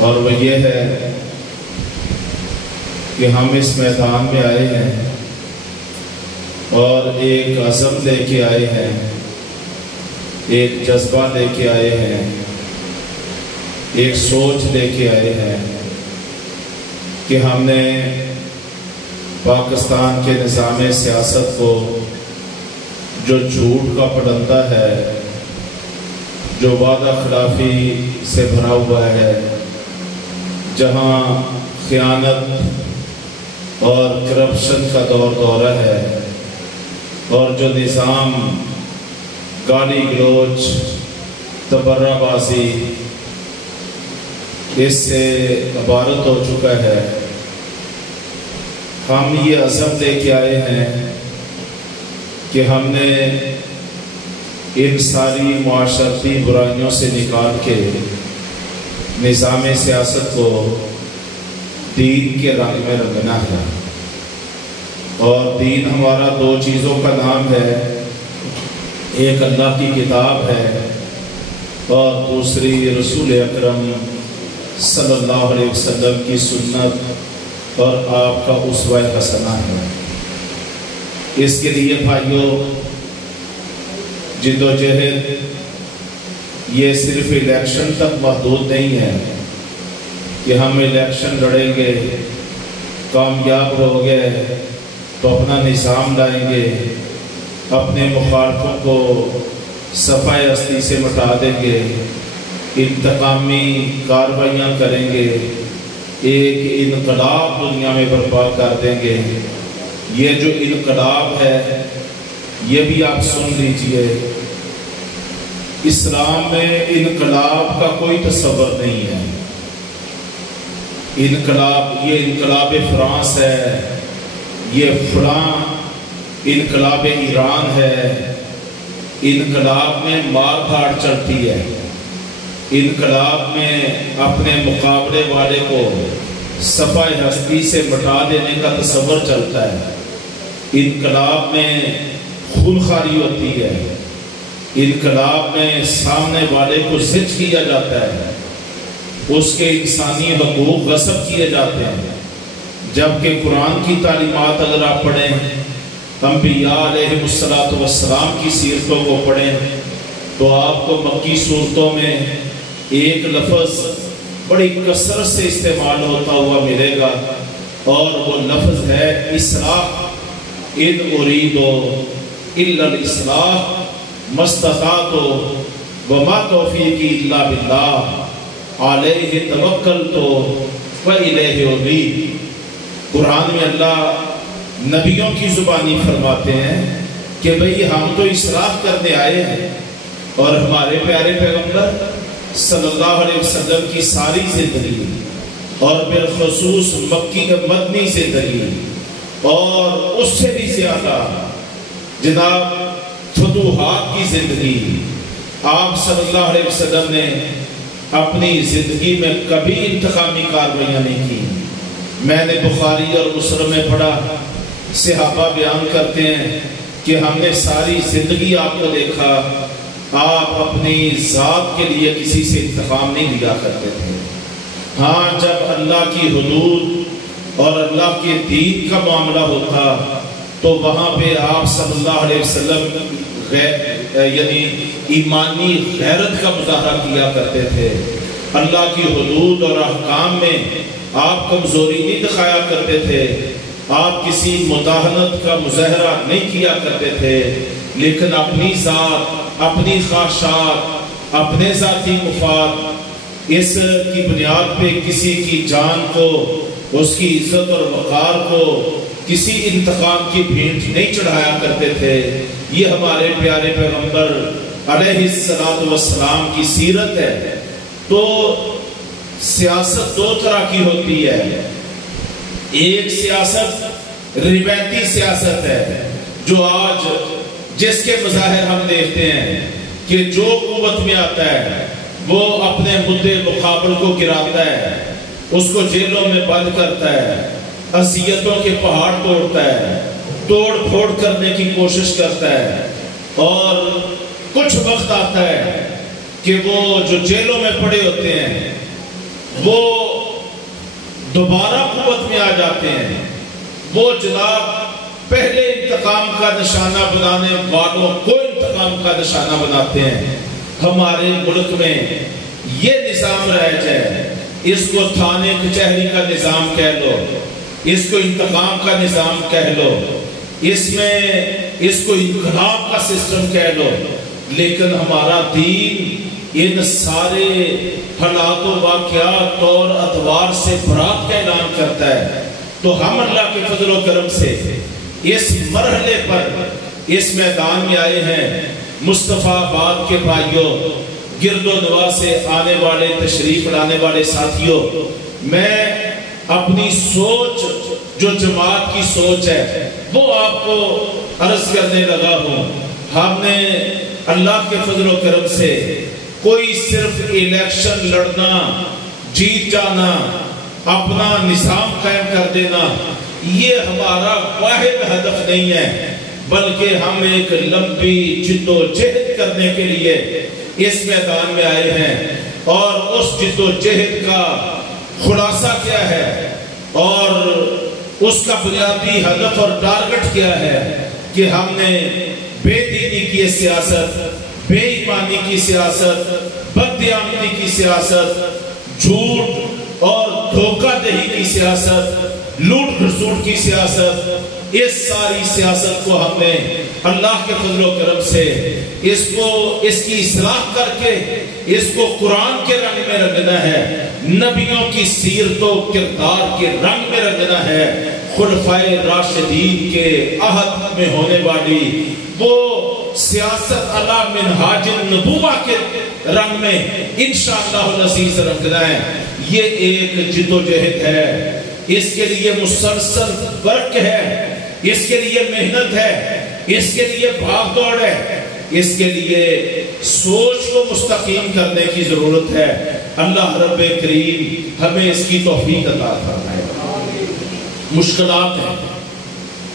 اور وہ یہ ہے کہ ہم اس میدان میں آئے ہیں اور ایک عزم لے کے آئے ہیں، ایک جذبہ لے کے آئے ہیں، ایک سوچ لے کے آئے ہیں کہ ہم نے پاکستان کے نظام سیاست کو جو جھوٹ کا پرندہ ہے، جو وعدہ خلافی سے بھرا ہوا ہے، جہاں خیانت اور کرپشن کا دورہ ہے، اور جو نظام گالی گلوچ تبرہ بازی اس سے عبارت ہو چکا ہے، ہم یہ عزم لے کے آئے ہیں کہ ہم نے ان ساری معاشرتی برائیوں سے نکال کے نظام سیاست کو دین کے رنگ میں رنگنا ہے۔ اور دین ہمارا دو چیزوں کا نام ہے، ایک اللہ کی کتاب ہے اور دوسری رسول اکرم صلی اللہ علیہ وسلم کی سنت اور آپ کا اسوہ حسنہ ہے۔ اس کے لیے بھائیوں جدوجہد یہ صرف الیکشن تک محدود نہیں ہے کہ ہم الیکشن لڑیں گے، کامیاب ہو گئے تو اپنا نظام لائیں گے، اپنے مخالفوں کو صفحہ ہستی سے مٹا دیں گے، انتقامی کارروائیاں کریں گے، ایک انقلاب دنیا میں برپا کر دیں گے۔ یہ جو انقلاب ہے یہ بھی آپ سن لیجئے، اسلام میں انقلاب کا کوئی تصور نہیں ہے۔ یہ انقلاب فرانس ہے، یہ فلاں انقلاب ایران ہے، انقلاب میں مار دھاڑ چلتی ہے، انقلاب میں اپنے مقابلے والے کو صفحہ ہستی سے مٹا دینے کا تصور چلتا ہے، انقلاب میں خونخواری ہوتی ہے، انقلاب میں سامنے والے کو زج کیا جاتا ہے، اس کے انسانی حقوق غصب کیے جاتے ہیں۔ جبکہ قرآن کی تعلیمات اگر آپ پڑھیں، انبیاء علیہ السلام کی سیرتوں کو پڑھیں، تو آپ کو مکی صورتوں میں ایک لفظ بڑی کثرت سے استعمال ہوتا ہوا ملے گا، اور وہ لفظ ہے اصلاح۔ ان اریدو الا الاصلاح ما استطعت وما توفیقی الا باللہ علیہ توکلت والیہ انیب۔ قرآن میں اللہ نبیوں کی زبانی فرماتے ہیں کہ بھئی ہم تو اصلاح کرنے آئے ہیں، اور ہمارے پیارے پیغمبر صلی اللہ علیہ وسلم کی ساری زندگی اور بالخصوص مکی مدنی زندگی اور اس سے بھی زیادہ جناب فتوحات کی زندگی، آپ صلی اللہ علیہ وسلم نے اپنی زندگی میں کبھی انتقامی کارروائیاں نہیں کی۔ میں نے بخاری اور مسلم میں پڑھا، صحابہ بیان کرتے ہیں کہ ہم نے ساری زندگی آپ کو دیکھا، آپ اپنی ذات کے لیے کسی سے انتقام نہیں لیا کرتے تھے۔ ہاں، جب اللہ کی حدود اور اللہ کے دین کا معاملہ ہوتا تو وہاں پہ آپ صلی اللہ علیہ وسلم یعنی ایمانی غیرت کا مظاہرہ کیا کرتے تھے۔ اللہ کی حدود اور احکام میں آپ کمزوری نہیں دکھایا کرتے تھے، آپ کسی مداہنت کا مظاہرہ نہیں کیا کرتے تھے، لیکن اپنی ذات، اپنی خواہشات، اپنے ذاتی مفاد، اس کی بنیاد پہ کسی کی جان کو، اس کی عزت اور وقار کو کسی انتقام کی بھینٹ نہیں چڑھایا کرتے تھے۔ یہ ہمارے پیارے پیغمبر علیہ السلام کی سیرت ہے۔ تو سیاست دو طرح کی ہوتی ہے، ایک سیاست روایتی سیاست ہے جو آج جس کے مظاہر ہم دیکھتے ہیں کہ جو قوت میں آتا ہے وہ اپنے مدعے مقابل کو گراتا ہے، اس کو جیلوں میں بند کرتا ہے، اذیتوں کے پہاڑ توڑتا ہے، توڑ پھوڑ کرنے کی کوشش کرتا ہے، اور کچھ وقت آتا ہے کہ وہ جو جیلوں میں پڑے ہوتے ہیں وہ دوبارہ قوت میں آ جاتے ہیں، وہ جناب پہلے انتقام کا نشانہ بنانے والوں کو انتقام کا نشانہ بناتے ہیں۔ ہمارے ملک میں یہ نظام رائج ہے، اس کو تھانے کچہری کا نظام کہہ لو، اس کو انتقام کا نظام کہہ لو، اس کو انقلاب کا سسٹم کہہ لو، لیکن ہمارا دین ان سارے حالات و واقعات اور ادوار سے برات کا اعلان کرتا ہے۔ تو ہم اللہ کے فضل و کرم سے اس مرحلے پر اس میدان میں آئے ہیں۔ مصطفیٰ آباد کے بھائیوں، گرد و نواح سے آنے والے، تشریف لانے والے ساتھیوں، میں اپنی سوچ جو جماعت کی سوچ ہے وہ آپ کو عرض کرنے لگا ہوں۔ ہم نے اللہ کے فضل و کرم سے کوئی صرف الیکشن لڑنا، جیت جانا، اپنا نظام قائم کر دینا، یہ ہمارا واحد ہدف نہیں ہے، بلکہ ہم ایک لمبی جد و جہد کرنے کے لیے اس میدان میں آئے ہیں، اور اس جد و جہد کا خلاصہ کیا ہے اور اس کا بنیادی ہدف اور ٹارگٹ کیا ہے کہ ہم نے بے دینی کی سیاست، بے ایمانی کی سیاست، بددیانتی کی سیاست، جھوٹ اور دھوکہ دہی کی سیاست، لوٹ کھسوٹ کی سیاست، اس ساری سیاست کو ہم نے اللہ کے فضل و کرم سے اس کی اصلاح کر کے اس کو قرآن کے رنگ میں رنگنا ہے، نبیوں کی سیرت و کردار کے رنگ میں رنگنا ہے، خلفائے راشدین کے عہد میں ہونے والی وہ سیاست علی منہاج النبوہ کے رنگ میں انشاءاللہ العزیز رنگنا ہے۔ یہ ایک جد و جہد ہے، اس کے لیے مسلسل ورک ہے، اس کے لیے محنت ہے، اس کے لیے بھاگ دوڑ ہے، اس کے لیے سوچ کو مستقیم کرنے کی ضرورت ہے۔ اللہ رب کریم ہمیں اس کی توفیق عطا فرمائے۔ مشکلات ہیں،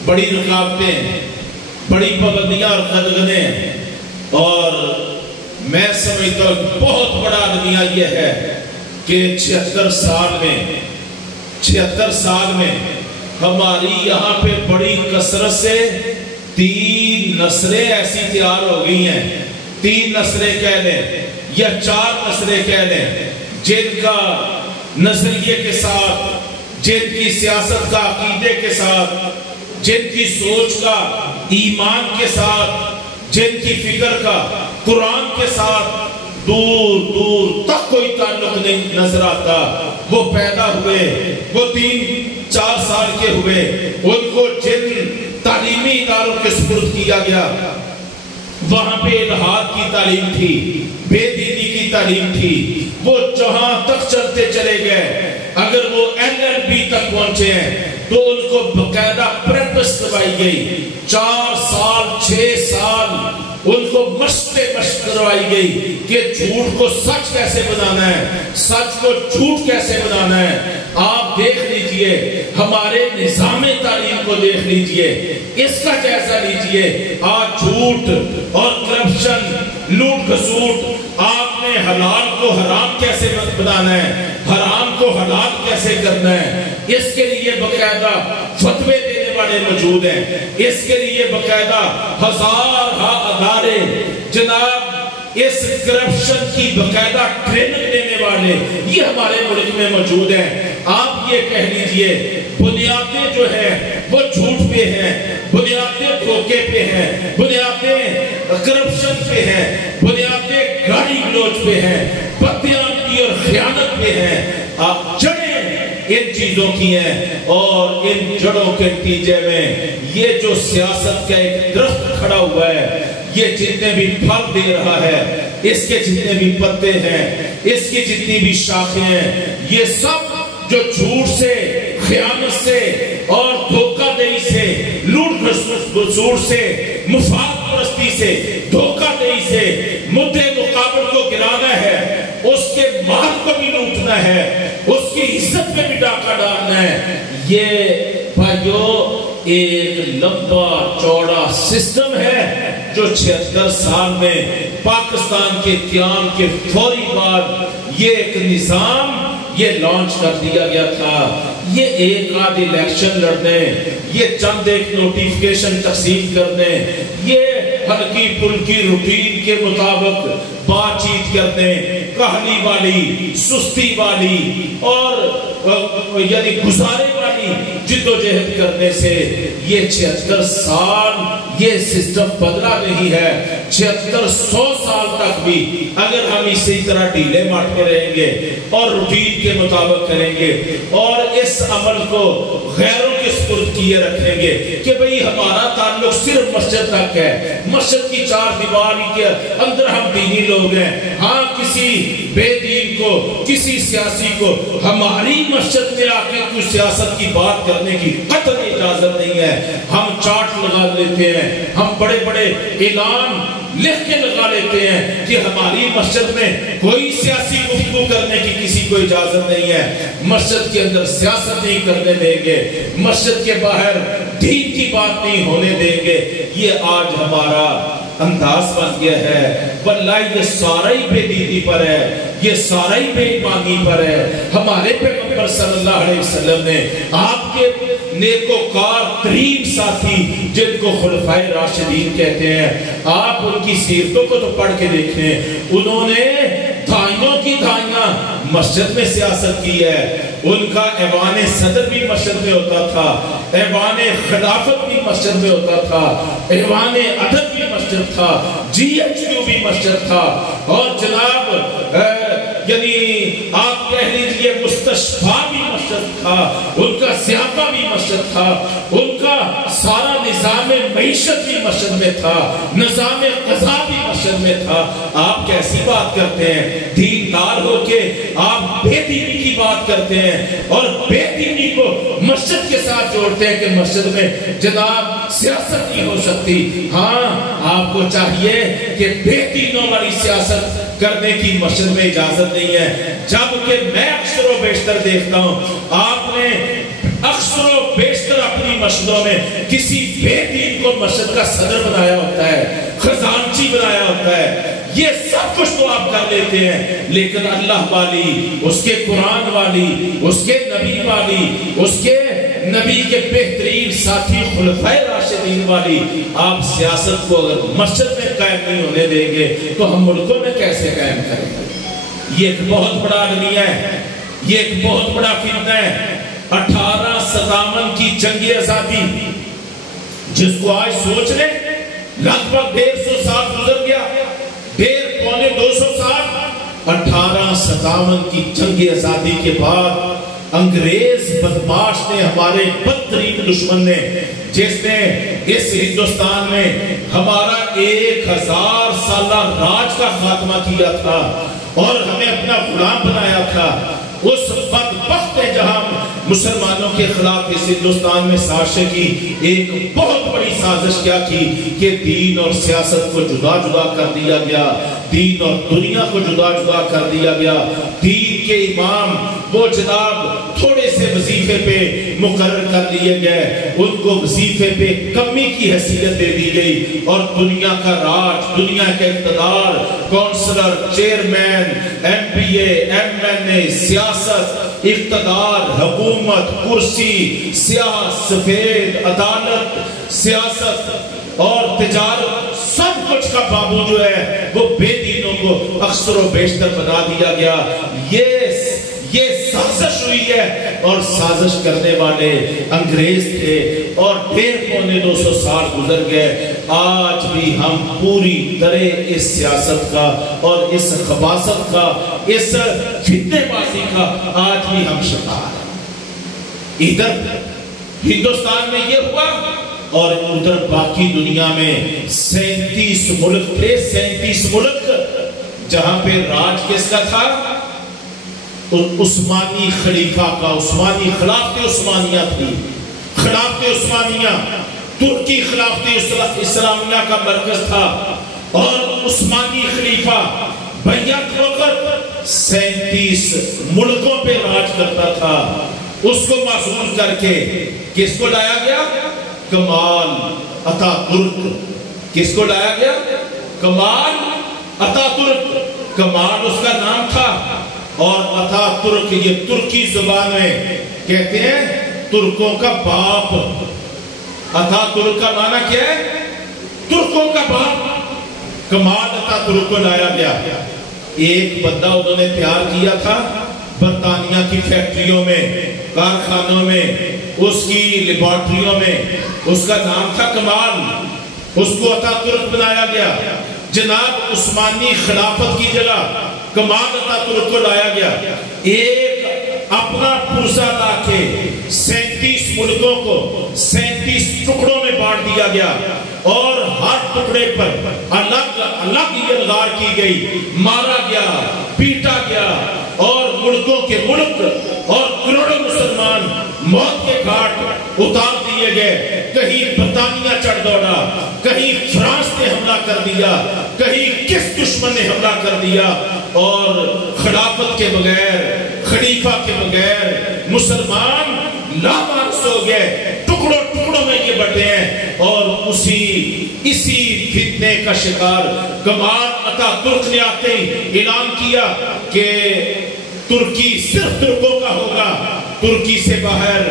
بڑی رکاوٹیں ہیں، بڑی پابندیاں اور قدغنیں ہیں، اور میں سمجھتا ہوں بہت بڑا المیہ یہ ہے کہ 76 سال میں ہماری یہاں پہ بڑی کثرت سے 3 نسلیں ایسی تیار ہو گئی ہیں، 3 نسلیں کہہ لیں یا 4 نسلیں کہہ لیں، جن کا نظریے کے ساتھ، جن کی سیاست کا عقیدے کے ساتھ، جن کی سوچ کا ایمان کے ساتھ، جن کی فکر کا قرآن کے ساتھ دور دور تک کوئی تعلق نہیں نظر آتا، وہ پیدا ہوئے، وہ 3-4 سال کے ہوئے، ان کو جن تعلیمی اداروں کے سپرد کیا گیا، وہاں پہ الہاد کی تعلیم تھی، بے دینی کی تعلیم تھی، وہ جہاں تک چلتے چلے گئے، اگر وہ LLB تک پہنچے ہیں تو ان کو باقاعدہ پریکٹس کروائی گئی، 4 سال 6 سال ان کو مشق کروائی گئی کہ جھوٹ کو سچ کیسے بنانا ہے، سچ کو جھوٹ کیسے بنانا ہے۔ آپ دیکھ لیجئے، ہمارے نظام تعلیم کو دیکھ لیجئے، اس کا جائزہ لیجئے، آج جھوٹ اور کرپشن، لوٹ کھسوٹ، آپ نے حلال کو حرام کیسے بنانا ہے، حرام کو حلال کیسے کرنا ہے، اس کے لیے باقاعدہ فتوے دینے والے موجود ہیں، اس کے لیے باقاعدہ ہزارہ ادارے جناب اس کرپشن کی باقاعدہ ٹریننگ دینے والے یہ ہمارے ملک میں موجود ہیں۔ آپ یہ کہہ لیجئے بنیادیں جو ہیں وہ جھوٹ پہ ہیں، بنیادیں دھوکے پہ ہیں، بنیادیں کرپشن پہ ہیں، بنیادیں گالی گلوچ پہ ہیں، بددیانتی اور خیانت پہ ہیں۔ آپ جڑیں ان چیزوں کی ہیں، اور ان جڑوں کے نتیجے میں یہ جو سیاست کا ایک درخت کھڑا ہوا ہے، یہ جتنے بھی پھل دے رہا ہے، اس کے جتنے بھی پتے ہیں، اس کی جتنی بھی شاخیں ہیں، یہ سب جو جھوٹ سے، خیانت سے اور دھوکہ دہی سے، لوٹ کھسوٹ سے، مفاد پرستی سے، دھوکہ دہی سے مدعے مقابل کو گرانا ہے، اس کے مال کو بھی لوٹنا ہے، اس کی عزت پہ بھی ڈاکہ ڈالنا ہے۔ یہ بھائیو ایک لمبا چوڑا سسٹم ہے جو 76 سال میں پاکستان کے قیام کے فوری بعد یہ ایک نظام، یہ لانچ کر دیا گیا تھا. یہ ایک آدھ الیکشن لڑنے، یہ چند ایک نوٹیفکیشن تقسیم کرنے، یہ ہلکی پھلکی روٹین کے مطابق بات چیت کرنے، کہانی والی، سستی والی اور یعنی گزارے والی جد و جہد کرنے سے یہ 76 سال یہ سسٹم بدلا نہیں ہے. 7600 سال تک بھی اگر ہم اسی طرح ڈھیلے ماٹھے رہیں گے اور روٹین کے مطابق کریں گے اور اس عمل کو غیروں کے سپرد کیے رکھیں گے کہ بھئی ہمارا تعلق صرف مسجد تک ہے، مسجد کی چار دیواری کے اندر ہم دینی لوگ ہیں، ہاں کسی بے دین کو، کسی سیاسی کو ہماری مسجد میں آ کے کوئی سیاست کی بات کرنے کی قطعاً اجازت نہیں ہے. ہم چارٹ لگا لیتے ہیں، ہم بڑے بڑے اعلان لکھ کے لگا لیتے ہیں کہ ہماری مسجد میں کوئی سیاسی گفتگو کرنے کی کسی کو اجازت نہیں ہے، مسجد کے اندر سیاست نہیں کرنے دیں گے، مسجد کے باہر دین کی بات نہیں ہونے دیں گے. یہ آج ہمارا انداز بن گیا ہے. واللہ یہ سارا ہی بے دینی پر ہے، یہ سارا ہی بے ایمانی پر ہے. ہمارے پیغمبر صلی اللہ علیہ وسلم نے آپ کے نیکوکار ترین ساتھی جن کو خلفائے راشدین کہتے ہیں، آپ ان کی سیرتوں کو تو پڑھ کے دیکھیں. انہوں نے دھائیوں کی دھائیاں مسجد میں سیاست کی ہے. ان کا ایوان صدر بھی مسجد میں ہوتا تھا، ایوان خلافت بھی مسجد میں ہوتا تھا، ایوان عدد بھی مسجد تھا، جی ایچ کیو بھی مسجد تھا، اور جناب یعنی آپ کہہ لیجئے مستشفیٰ بھی مسجد تھا، ان کا ضیافہ بھی مسجد تھا، ان کا سارا نظام معیشت بھی مسجد میں تھا، نظام قضا بھی مسجد میں تھا. آپ کیسی بات کرتے ہیں؟ دیندار ہو کے آپ بے دینی کی بات کرتے ہیں اور بے دینی کو مسجد کے ساتھ جوڑتے ہیں کہ مسجد میں جناب سیاست نہیں ہو سکتی. ہاں آپ کو چاہیے کہ بے دینوں والی سیاست کرنے کی مسجد میں اجازت نہیں ہے. جبکہ میں اکثر و بیشتر دیکھتا ہوں آپ نے اکثر و بیشتر اپنی مسجدوں میں کسی بے دین کو مسجد کا صدر بنایا ہوتا ہے، خزانچی بنایا ہوتا ہے. یہ سب کچھ تو آپ کر لیتے ہیں، لیکن اللہ والی، اس کے قرآن والی، اس کے نبی والی، اس کے نبی کے بہترین ساتھی خلفائے راشدین والی آپ سیاست کو اگر مسجد میں قائم نہیں ہونے دیں گے تو ہم ملکوں میں کیسے قائم کریں گے؟ یہ ایک بہت بڑا عالمیہ ہے، یہ ایک بہت بڑا فتنہ ہے. 1857 کی جنگ آزادی جس کو آج سوچ لیں لگ بھگ 150 سال گزر گیا، 150-200 سال. 1857 کی جنگ آزادی کے بعد انگریز بدماش نے، ہمارے بدترین دشمن نے، جس نے اس ہندوستان میں ہمارا 1000 سالہ راج کا خاتمہ کیا تھا اور ہمیں اپنا غلام بنایا تھا، اس بدبخت نے جہاں مسلمانوں کے خلاف اس ہندوستان میں سازش کی، ایک بہت بڑی سازش کیا کی کہ دین اور سیاست کو جدا جدا کر دیا گیا، دین اور دنیا کو جدا جدا کر دیا گیا. دین کے امام وہ جناب تھوڑے سے وظیفے پہ مقرر کر لیے گئے، ان کو وظیفے پہ کمی کی حیثیت دے دی گئی، اور دنیا کا راج، دنیا کا اقتدار، کونسلر، چیئرمین، ایم پی اے، ایم این اے، سیاست، اقتدار، حکومت، کرسی، سیاہ سفید، عدالت، سیاست اور تجارت، سب کچھ کا بابو جو ہے وہ بے دینوں کو اکثر و بیشتر بنا دیا گیا. یہ سازش ہوئی ہے اور سازش کرنے والے انگریز تھے، اور 150-200 سال گزر گئے. آج بھی ہم پوری طرح اس سیاست کا اور اس خباثت کا، اس فتنے بازی کا آج بھی ہم شکار ہیں. ادھر ہندوستان میں یہ ہوا اور ادھر باقی دنیا میں 37 ملک تھے، 37 ملک جہاں پہ راج کس کا تھا؟ عثمانی خلیفہ کا. عثمانی خلافت عثمانیہ تھی، خلافت عثمانیہ ترکی خلافت اسلامیہ کا مرکز تھا، اور عثمانی خلیفہ بیعت وقت 37 ملکوں پہ راج کرتا تھا. اس کو معزول کر کے کس کو لایا گیا؟ کمال اتا ترک. کس کو لایا گیا؟ کمال اتا ترک. کمال اس کا نام تھا، اور اتا ترک یہ ترکی زبان میں کہتے ہیں ترکوں کا باپ. اتا ترک کا معنی کیا ہے؟ ترکوں کا باپ. کمال اتا ترک کو لایا گیا. ایک بندہ انہوں نے تیار کیا تھا برطانیہ کی فیکٹریوں میں، کارخانوں میں، اس کی لیبارٹریوں میں. اس کا نام تھا کمال. اس کو اتا ترک بنایا گیا. جناب عثمانی خلافت کی جگہ کمال اتا ترک کو لایا گیا. ایک اپنا پرزہ لا کے 37 ملکوں کو 37 ٹکڑوں میں بانٹ دیا گیا اور ہر ٹکڑے پر الگ الگ یلغار کی گئی، مارا گیا، پیٹا گیا اور ملکوں کے ملک اور کروڑوں مسلمان موت کے گھاٹ اتار دیے گئے. کہیں برطانیہ چڑھ دوڑا، کہیں فرانس نے حملہ کر دیا، کہیں کس دشمن نے حملہ کر دیا اور خلافت کے بغیر، خلیفہ کے بغیر مسلمان لامارس ہو گئے. ٹکڑوں ٹکڑوں میں یہ بٹے ہیں اور اسی فتنے کا شکار کمال اتا ترک نے آتے ہی اعلان کیا کہ ترکی صرف ترکوں کا ہوگا. ترکی سے باہر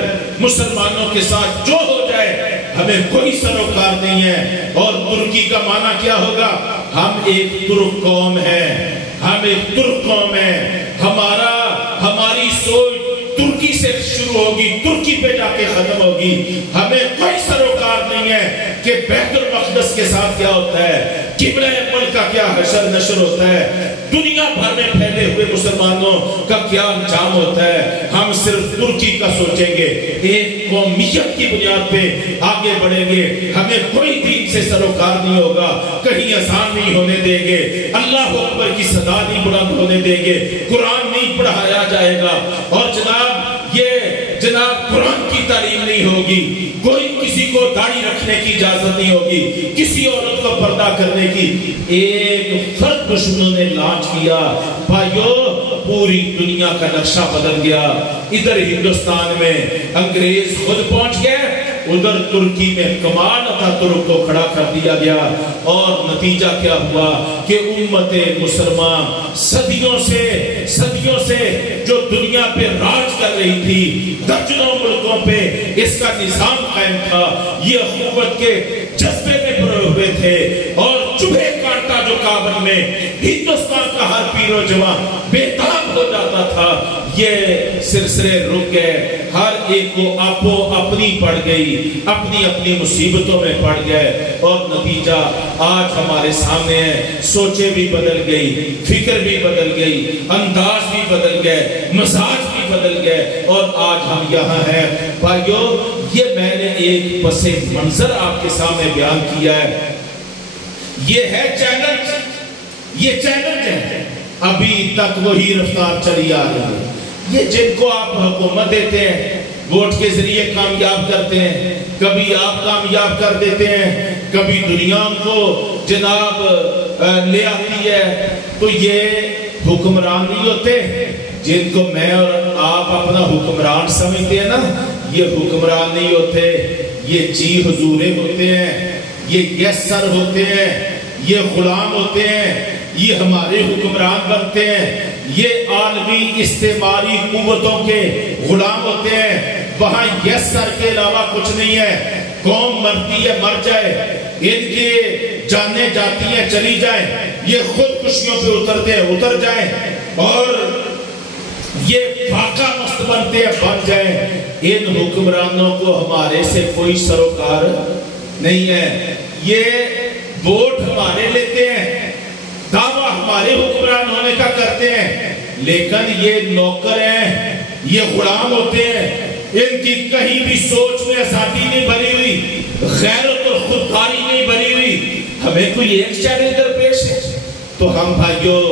مسلمانوں کے ساتھ جو ہو جائے ہمیں کوئی سروکار نہیں ہے. اور ترکی کا معنی کیا ہوگا؟ ہم ایک ترک قوم ہیں، ہم ایک ترک قوم ہیں. ہماری سوچ ترکی سے شروع ہوگی، ترکی پہ جا کے ختم ہوگی. ہمیں کوئی سروکار نہیں ہے کہ بیت المقدس کے ساتھ کیا ہوتا ہے، قبلہ ملک کا کیا حشر نشر ہوتا ہے، دنیا بھر میں پھیلے ہوئے مسلمانوں کا کیا انجام ہوتا ہے. ہم صرف ترکی کا سوچیں گے، ایک قومیت کی بنیاد پہ آگے بڑھیں گے. ہمیں کوئی دین سے سروکار نہیں ہوگا، کہیں اذان نہیں ہونے دیں گے، اللہ اکبر کی صدا نہیں بلند ہونے دیں گے، قرآن نہیں پڑھایا جائے گا. اور جناب قرآن کی تعلیم نہیں ہوگی. کوئی کسی کو داڑھی رکھنے کی اجازت نہیں ہوگی، کسی عورت کو پردہ کرنے کی. ایک فرد دشمنوں نے لانچ کیا. بھائیو پوری دنیا کا نقشہ بدل گیا. ادھر ہندوستان میں انگریز خود پہنچ گئے، ادھر ترکی میں کمال اتا ترک کو کھڑا کر دیا گیا. اور نتیجہ کیا ہوا کہ امت مسلمان صدیوں سے جو دنیا پہ راج کر رہی تھی، درجنوں ملکوں پہ اس کا نظام قائم تھا. یہ اخوت کے جذبے میں پروئے ہوئے تھے اور چوہے کاٹتا جو کابل میں ہندوستان کا ہر پیر و جوان بے تاب ہو جاتا تھا. یہ سلسلے رک گئے، ہر ایک کو آپو اپنی پڑ گئی، اپنی مصیبتوں میں پڑ گئے. اور نتیجہ آج ہمارے سامنے ہے. سوچیں بھی بدل گئی، فکر بھی بدل گئی، انداز بھی بدل گئے، مزاج بھی بدل گئے اور آج ہم یہاں ہیں. بھائیو یہ میں نے ایک پس منظر آپ کے سامنے بیان کیا ہے. یہ ہے چیلنج، یہ چیلنج ہے. ابھی تک وہی رفتار چلی آ رہی ہے. یہ جن کو آپ حکومت دیتے ہیں، ووٹ کے ذریعے کامیاب کرتے ہیں، کبھی آپ کامیاب کر دیتے ہیں، کبھی دنیا کو جناب لے آتی ہے. تو یہ حکمران نہیں ہوتے. جن کو میں اور آپ اپنا حکمران سمجھتے ہیں نا، یہ حکمران نہیں ہوتے. یہ جی حضورے ہوتے ہیں، یہ یس سر ہوتے ہیں، یہ غلام ہوتے ہیں، یہ ہمارے حکمران بنتے ہیں. یہ عالمی استعماری قوتوں کے غلام ہوتے ہیں. وہاں یس سر کے علاوہ کچھ نہیں ہے. قوم مرتی ہے مر جائے، ان کے جانیں جاتی ہیں چلی جائیں، یہ خود کشیوں پہ اترتے ہیں اتر جائیں، اور یہ فاقہ مست بنتے ہیں بن جائیں. ان حکمرانوں کو ہمارے سے کوئی سروکار نہیں ہے. یہ ووٹ ہمارے لیتے ہیں، دعویٰ ہمارے حکمران ہونے کا کرتے ہیں، لیکن یہ نوکر ہیں، یہ غلام ہوتے ہیں. ان کی کہیں بھی سوچ میں آزادی نہیں بھری ہوئی، غیرت اور خودداری نہیں بھری ہوئی. ہمیں کوئی ایک چیلنج درپیش ہے تو ہم بھائیوں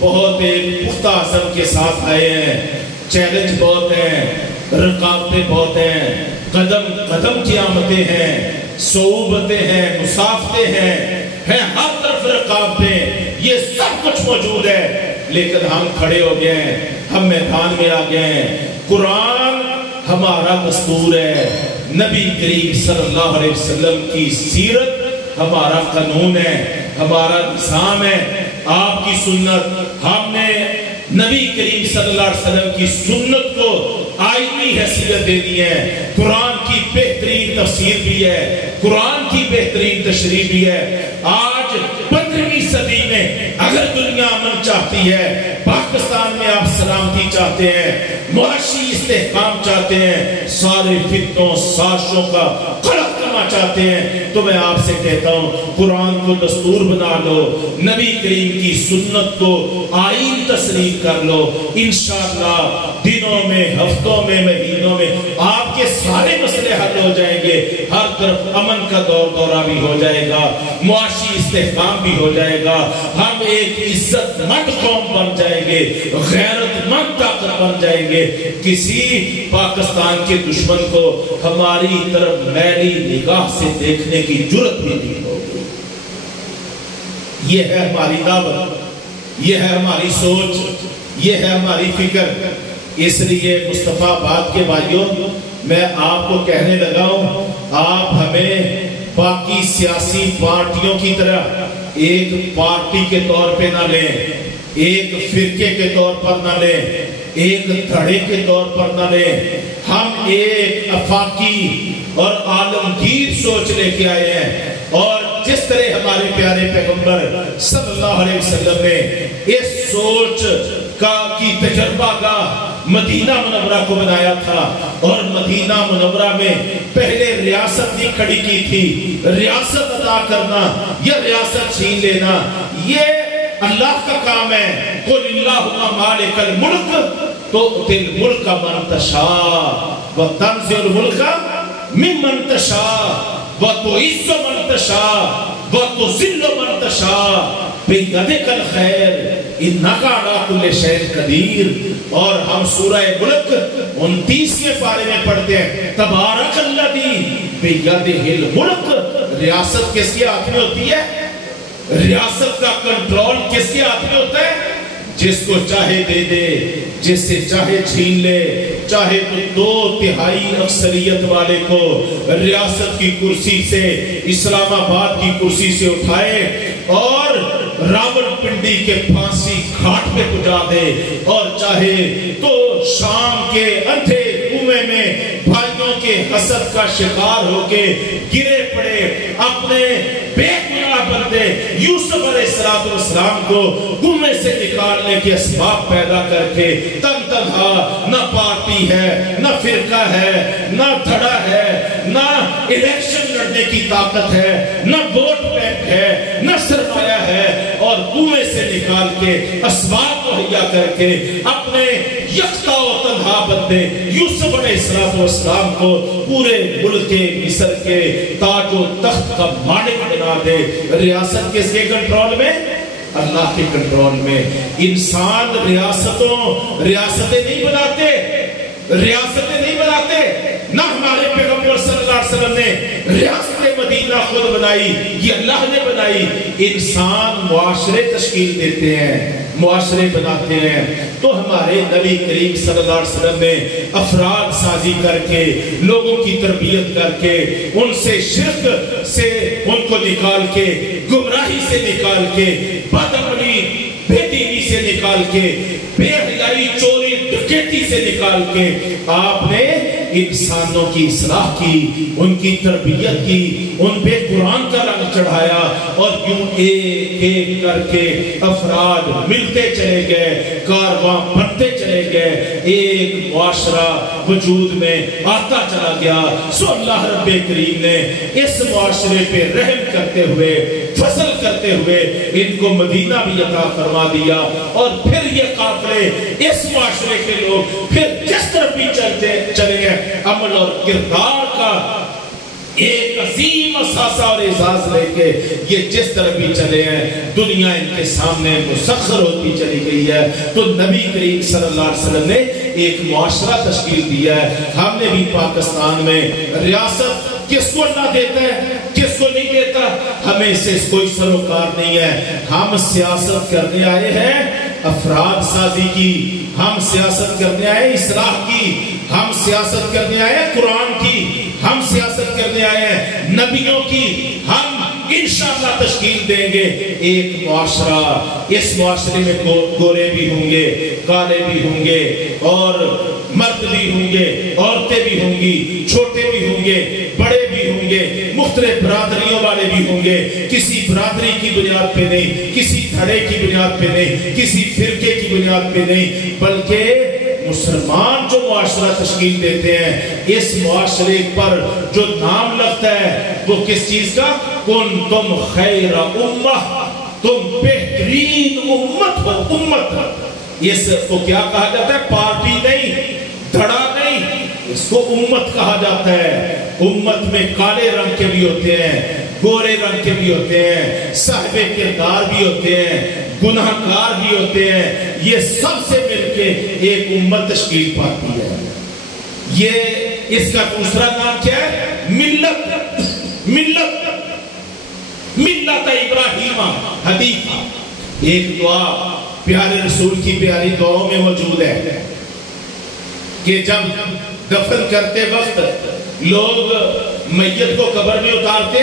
بہت ایک پختہ عزم کے ساتھ آئے ہیں. چیلنج بہت ہیں، رکاوٹیں بہت ہیں، قدم قدم قیامتیں ہیں، صعوبتیں ہیں، مسافتیں ہیں، ہر طرف رکاوٹیں، یہ سب کچھ موجود ہے. لیکن ہم کھڑے ہو گئے ہیں، ہم میدان میں آ گئے ہیں. قرآن ہمارا دستور ہے، نبی کریم صلی اللہ علیہ وسلم کی سیرت ہمارا قانون ہے، ہمارا نظام ہے. آپ کی سنت ہم نے نبی کریم صلی اللہ علیہ وسلم کی سنت کو آئینی حیثیت دینی ہے، قرآن کی بہترین تفسیر بھی ہے، قرآن کی بہترین تشریح بھی ہے۔ آج 15ویں صدی میں اگر دنیا امن چاہتی ہے، پاکستان میں آپ سلامتی چاہتے ہیں، معاشی استحکام چاہتے ہیں، سارے فتنوں سازشوں کا قلق کرنا چاہتے ہیں، تو میں آپ سے کہتا ہوں قرآن کو دستور بنا لو، نبی کریم کی سنت کو آئین تصریح کر لو، انشاءاللہ دنوں میں، ہفتوں میں، مہینوں میں آپ کے سارے مسئلے حل ہو جائیں گے، ہر طرف امن کا دورہ بھی ہو جائے گا، معاشی استحکام بھی ہو جائے گا، ہم ایک عزت مند قوم بن جائیں گے، غیرت مند طاقت بن جائیں گے، کسی پاکستان کے دشمن کو ہماری طرف میلی نگاہ سے دیکھنے کی جرت بھی نہیں ہوگی۔ یہ ہے ہماری دعوت، یہ ہے ہماری سوچ، یہ ہے ہماری فکر۔ اس لیے مصطفیٰ آباد کے بھائیوں، میں آپ کو کہنے لگا ہوں، آپ ہمیں باقی سیاسی پارٹیوں کی طرح ایک پارٹی کے طور پہ نہ لیں، ایک فرقے کے طور پر نہ لیں، ایک دھڑے کے طور پر نہ لیں۔ ہم ایک افاقی اور عالمگیر سوچ لے کے آئے ہیں، اور جس طرح ہمارے پیارے پیغمبر صلی اللہ علیہ وسلم نے اس سوچ کی تجربہ گاہ مدینہ منورہ کو بنایا تھا، اور مدینہ منورہ میں پہلے ریاست نہیں کھڑی کی تھی۔ ریاست عطا کرنا یا ریاست چھین لینا یہ اللہ کا کام ہے۔ قُلِ اللَّهُمَّ مَالِكَ الْمُلْكِ تُؤْتِي الْمُلْكَ مَن تَشَاءُ وَتَنزِعُ الْمُلْكَ مِمَّن تَشَاءُ وَتُعِزُّ مَن تَشَاءُ وَتُذِلُّ مَن تَشَاءُ بِيَدِكَ الْخَيْرُ اِنَّكَ عَلَىٰ كُلِّ شَيْءٍ قَدِيرٌ۔ اور ہم سورہ ملک 29ویں پارے میں پڑھتے ہیں، تبارک الذی بیدہ الملک۔ ریاست کس کے ہاتھ میں ہوتی ہے؟ ریاست کا کنٹرول کس کے ہاتھ میں ہوتا ہے؟ جس کو چاہے دے دے، جس سے چاہے چھین لے، چاہے تو 2/3 اکثریت والے کو ریاست کی کرسی سے، اسلام آباد کی کرسی سے اٹھائے اور راول پنڈی کے پھانسی گھاٹ پہ پہنچا دے، اور چاہے تو شام کے اندھے کنویں میں بھائیوں کے حسد کا شکار ہو کے گرے پڑے، اپنے بے گناہ بندے یوسف علیہ السلام کو کنویں سے نکالنے کے اسباب پیدا کر کے تنہا، نہ پارٹی ہے، نہ فرقہ ہے، نہ دھڑا ہے، نہ الیکشن لڑنے کی طاقت ہے، نہ ووٹ بینک ہے، نہ سرمایہ ہے، اور کنویں سے نکال کے اسباب مہیا کر کے اپنے یکتا و تنہا بندے یوسف علیہ السلام کو پورے ملک مصر کے تاج و تخت کا مالک بنا دے۔ ریاست کس کے کنٹرول میں؟ اللہ کے کنٹرول میں۔ انسان ریاستیں نہیں بناتے، ریاستیں نہیں بناتے، نہ ہمارے پیغمبر صلی اللہ علیہ وسلم نے ریاست مدینہ خود بنائی، یہ اللہ نے بنائی۔ انسان معاشرے تشکیل دیتے ہیں، معاشرے بناتے ہیں۔ تو ہمارے نبی کریم صلی اللہ علیہ وسلم نے افراد سازی کر کے، لوگوں کی تربیت کر کے، ان سے شرک سے ان کو نکال کے، گمراہی سے نکال کے، بدعملی بے دینی سے نکال کے، بے حیائی چوری ڈکیتی سے نکال کے آپ نے انسانوں کی اصلاح کی، ان کی تربیت کی، ان پہ قرآن کا رنگ چڑھایا، اور یوں ایک ایک کر کے افراد ملتے چلے گئے، کارواں بنتے چلے گئے، ایک معاشرہ وجود میں آتا چلا گیا۔ سو اللہ رب کریم نے اس معاشرے پہ رحم کرتے ہوئے، فضل کرتے ہوئے ان کو مدینہ بھی عطا فرما دیا، اور پھر یہ قافلے اس معاشرے کے لوگ پھر جس طرف بھی چلے ہیں، عمل اور کردار کا ایک عظیم اثاثہ اور اعزاز لے کے یہ جس طرح بھی چلے ہیں، دنیا ان کے سامنے مسخر ہوتی چلی گئی ہے۔ تو نبی کریم صلی اللہ علیہ وسلم نے ایک معاشرہ تشکیل دیا ہے۔ ہم نے بھی پاکستان میں ریاست کس کو اللہ دیتا ہے، کس کو نہیں دیتا، ہمیں اس سے کوئی سروکار نہیں ہے۔ ہم سیاست کرنے آئے ہیں افراد سازی کی، ہم سیاست کرنے آئے اصلاح کی، ہم سیاست کرنے آئے قرآن کی، ہم سیاست کرنے آئے ہیں نبیوں کی، ہم انشاءاللہ تشکیل دیں گے ایک معاشرہ. اس معاشرے میں گورے بھی ہوں گے, کالے بھی ہوں گے, اور مرد بھی ہوں گے, عورتیں بھی ہوں گی, چھوٹے بھی ہوں گے, بڑے بھی ہوں گے, مختلف برادریوں والے بھی ہوں گے. کسی برادری کی بنیاد پہ نہیں, کسی دھڑے کی بنیاد پہ نہیں, کسی فرقے کی بنیاد پہ نہیں, بلکہ مسلمان جو معاشرہ تشکیل دیتے ہیں اس معاشرے پر جو نام لگتا ہے وہ کس چیز کا؟ کنتم خیر امہ, تم بہترین امت ہو. امت اس کو کیا کہا جاتا ہے؟ پارٹی نہیں, دھڑا نہیں, اس کو امت کہا جاتا ہے. امت میں کالے رنگ کے بھی ہوتے ہیں, گورے رنگ کے بھی ہوتے ہیں, صاحب کردار بھی ہوتے ہیں, گناہگار بھی ہوتے ہیں. یہ سب سے مل کے ایک امت تشکیل پاتی ہے. یہ اس کا دوسرا نام کیا ہے؟ ملت. ملت ملت ابراہیم حنیفہ. ایک دعا پیارے رسول کی پیاری دعاؤں میں موجود ہے کہ جب دفن کرتے وقت لوگ میت کو قبر میں اتارتے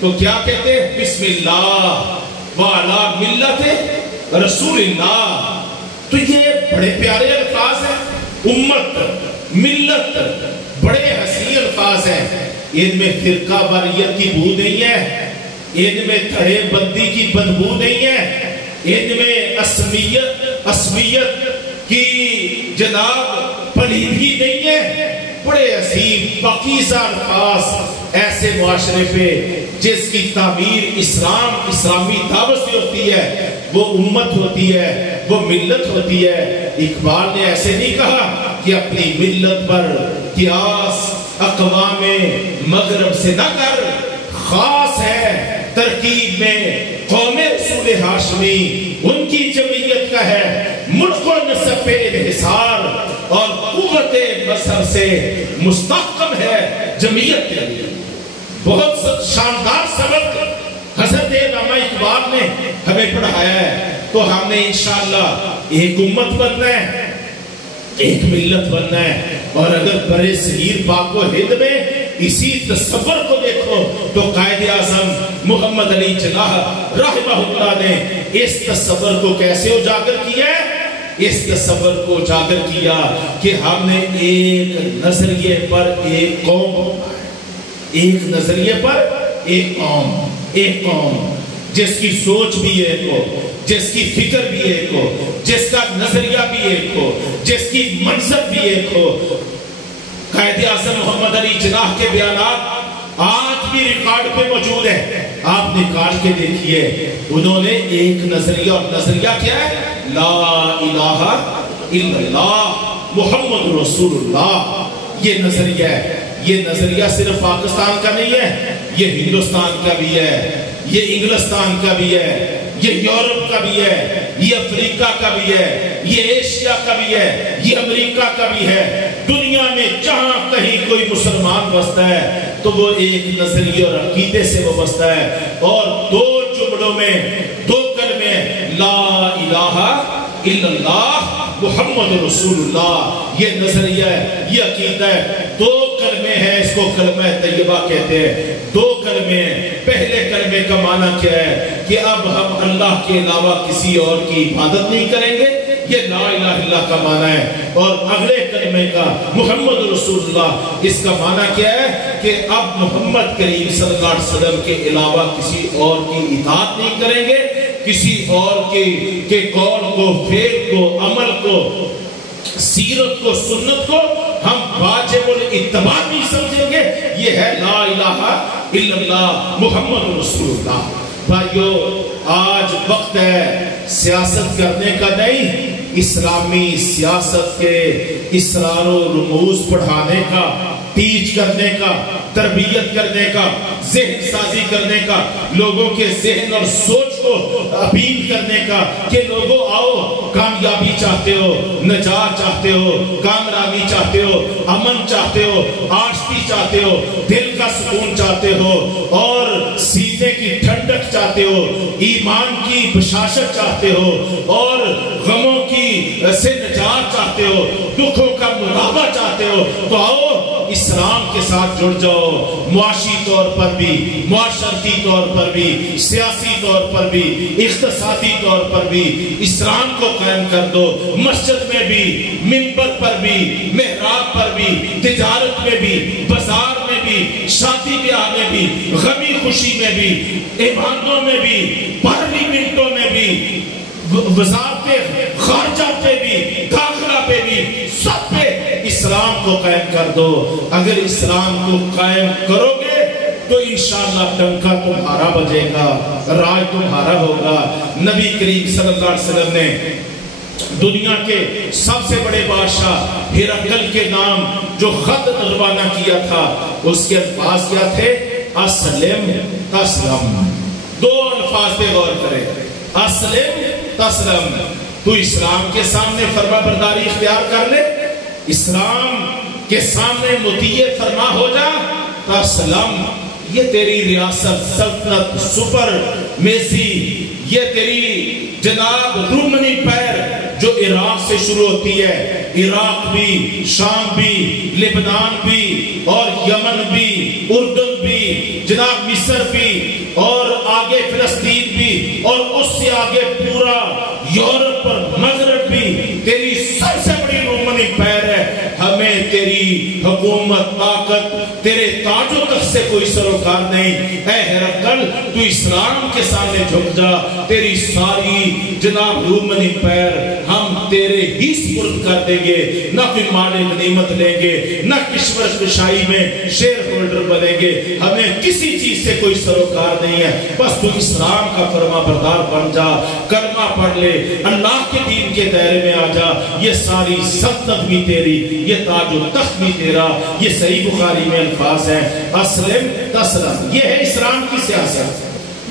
تو کیا کہتے ہیں؟ بسم اللہ وعلی ملت رسول اللہ. تو یہ بڑے پیارے الفاظ ہیں. امت, ملت, بڑے حسین الفاظ ہیں. ان میں فرقہ واریت کی بو نہیں ہے, ان میں دھڑے بندی کی بدبو نہیں ہے, ان میں عصبیت کی جناب پلیدگی نہیں ہے. بڑے عظیم پاکیزہ الفاظ ایسے معاشرے پہ جس کی تعمیر اسلامی دعوت سے ہوتی ہے وہ امت ہوتی ہے, وہ ملت ہوتی ہے. اقبال نے ایسے نہیں کہا کہ اپنی ملت پر قیاس اقوام مغرب سے نہ کر, خاص ہے ترکیب میں قوم رسول ہاشمی, ان کی جمعیت کا ہے. ملک و نسب پہ انحصار اور قوت مذہب سے مستحکم ہے جمعیت کے لیے. بہت شاندار سبق حضرت علامہ اقبال نے ہمیں پڑھایا ہے. تو ہم نے انشاءاللہ ایک امت بننا ہے, ایک ملت بننا ہے. اور اگر برے صغیر پاک و ہند میں اسی تصور کو دیکھو تو قائد اعظم محمد علی جناح رحمہ اللہ نے اس تصور کو کیسے اجاگر کیا ہے؟ اس تصور کو اجاگر کیا کہ ہم نے ایک نظریے پر ایک قوم ہونا ہے, ایک نظریے پر ایک قوم جس کی سوچ بھی ایک ہو, جس کی فکر بھی ایک ہو, جس کا نظریہ بھی ایک ہو, جس کی منصب بھی ایک ہو. قائد اعظم محمد علی جناح کے بیانات آج بھی ریکارڈ پہ موجود ہیں, آپ نکال کے دیکھیے. انہوں نے ایک نظریہ, اور نظریہ کیا ہے؟ لا الہ الا اللہ محمد رسول اللہ. یہ نظریہ ہے. یہ نظریہ صرف پاکستان کا نہیں ہے, یہ ہندوستان کا بھی ہے, یہ انگلستان کا بھی ہے, یہ یورپ کا بھی ہے, یہ افریقہ کا بھی ہے, یہ ایشیا کا بھی ہے, یہ امریکہ کا بھی ہے. دنیا میں جہاں کہیں کوئی مسلمان بستا ہے تو وہ ایک نظریے اور عقیدے سے وہ بستا ہے. اور دو جملوں میں, دو کلمے, لا الہ الا اللہ محمد رسول اللہ, یہ نظریہ ہے, یہ عقیدہ ہے. دو کلمے ہیں, اس کو کلمہ طیبہ کہتے ہیں. دو کلمے ہیں. پہلے کلمے کا معنی کیا ہے کہ اب ہم اللہ کے علاوہ کسی اور کی عبادت نہیں کریں گے, یہ لا الہ الا اللہ کا معنی ہے. اور اگلے کلمے کا محمد رسول اللہ, اس کا معنی کیا ہے کہ اب محمد کریم صلی اللہ علیہ وسلم کے علاوہ کسی اور کی اطاعت نہیں کریں گے, کسی اور کے قول کو, فعل کو, عمل کو, سیرت کو, سنت کو ہم واجب الاتباع نہیں سمجھیں گے. یہ ہے لا الہ الا اللہ محمد رسول اللہ. بھائیو, آج وقت ہے سیاست کرنے کا نہیں, اسلامی سیاست کے اسرار و رموز پڑھانے کا, ٹیچ کرنے کا, تربیت کرنے کا, ذہن سازی کرنے کا, لوگوں کے ذہن اور سوچ کو اپیل کرنے کا کہ لوگوں آؤ, کامیابی چاہتے ہو, نجات چاہتے ہو, کامیابی چاہتے ہو, امن چاہتے ہو, آشتی چاہتے ہو, دل کا سکون چاہتے ہو, اور سینے کی ٹھنڈک چاہتے ہو, ایمان کی بشاشت چاہتے ہو, اور غموں کی سے نجات چاہتے ہو, دکھوں کا مداوع چاہتے ہو, تو آؤ اسلام کے ساتھ جڑ جاؤ، معاشی طور پر بھی، معاشرتی طور پر بھی، سیاسی طور پر بھی، اقتصادی طور پر بھی اسلام کو قائم کر دو۔ مسجد میں بھی، منبر پر بھی، محراب پر بھی، تجارت میں بھی، بازار میں بھی، شادی بیاہ میں بھی، غمی خوشی میں بھی، عبادتوں میں بھی، پارلیمنٹوں میں بھی، وزارت خارجہ پہ بھی، داخلہ پہ بھی، سب پہ اسلام کو قائم کر دو۔ اگر اسلام کو قائم کرو گے تو انشاءاللہ ڈنکا تمہارا بجے گا، راج تمہارا ہوگا۔ نبی کریم صلی اللہ علیہ وسلم نے دنیا کے سب سے بڑے بادشاہ ہرقل کے نام جو خط روانہ کیا تھا، اس کے الفاظ کیا تھے؟ اسلم تسلم۔ دو الفاظ پہ غور کریں، اسلم تسلم۔ تو اسلام کے سامنے فرما برداری اختیار کر لے، اسلام کے سامنے مطیع فرما ہو جا، تسلم۔ یہ تیری ریاست، سلطنت، سپر میسی، یہ تیری جناب رومنی پیر جو عراق سے شروع ہوتی ہے، عراق بھی، شام بھی، لبنان بھی، اور یمن بھی، اردن بھی، جناب مصر بھی، اور آگے فلسطین بھی، اور اس سے آگے پورا یورپ اور مغرب بھی تیری سب سے بڑی رومنی پیر ہے۔ ہمیں تیری حکومت، طاقت، تیرے تاج و تخت سے کوئی سروکار نہیں۔ اے ہرقل، تو اسلام کے سامنے جھک جا، تیری ساری جناب رومنی پیر ہم تیرے ہی سپرد کر دیں گے، نہ کوئی مال غنیمت لیں گے، نہ کشور کشائی میں شیئر ہولڈر بنیں گے، ہمیں کسی چیز سے کوئی سروکار نہیں ہے۔ بس تو اسلام کا فرما بردار بن جا، کلمہ پڑھ لے، اللہ کے دین کے دائرے میں آ جا، یہ ساری سلطنت بھی تیری، یہ تاج و تخت بھی تیرا۔ یہ صحیح بخاری میں الفاظ ہیں، اسلم تسلم۔ یہ ہے اسلام کی سیاست،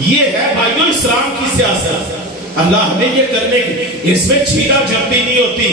یہ ہے بھائیو اسلام کی سیاست۔ اللہ ہمیں یہ کرنے کی، اس میں چھیڑا جھپٹی نہیں ہوتی،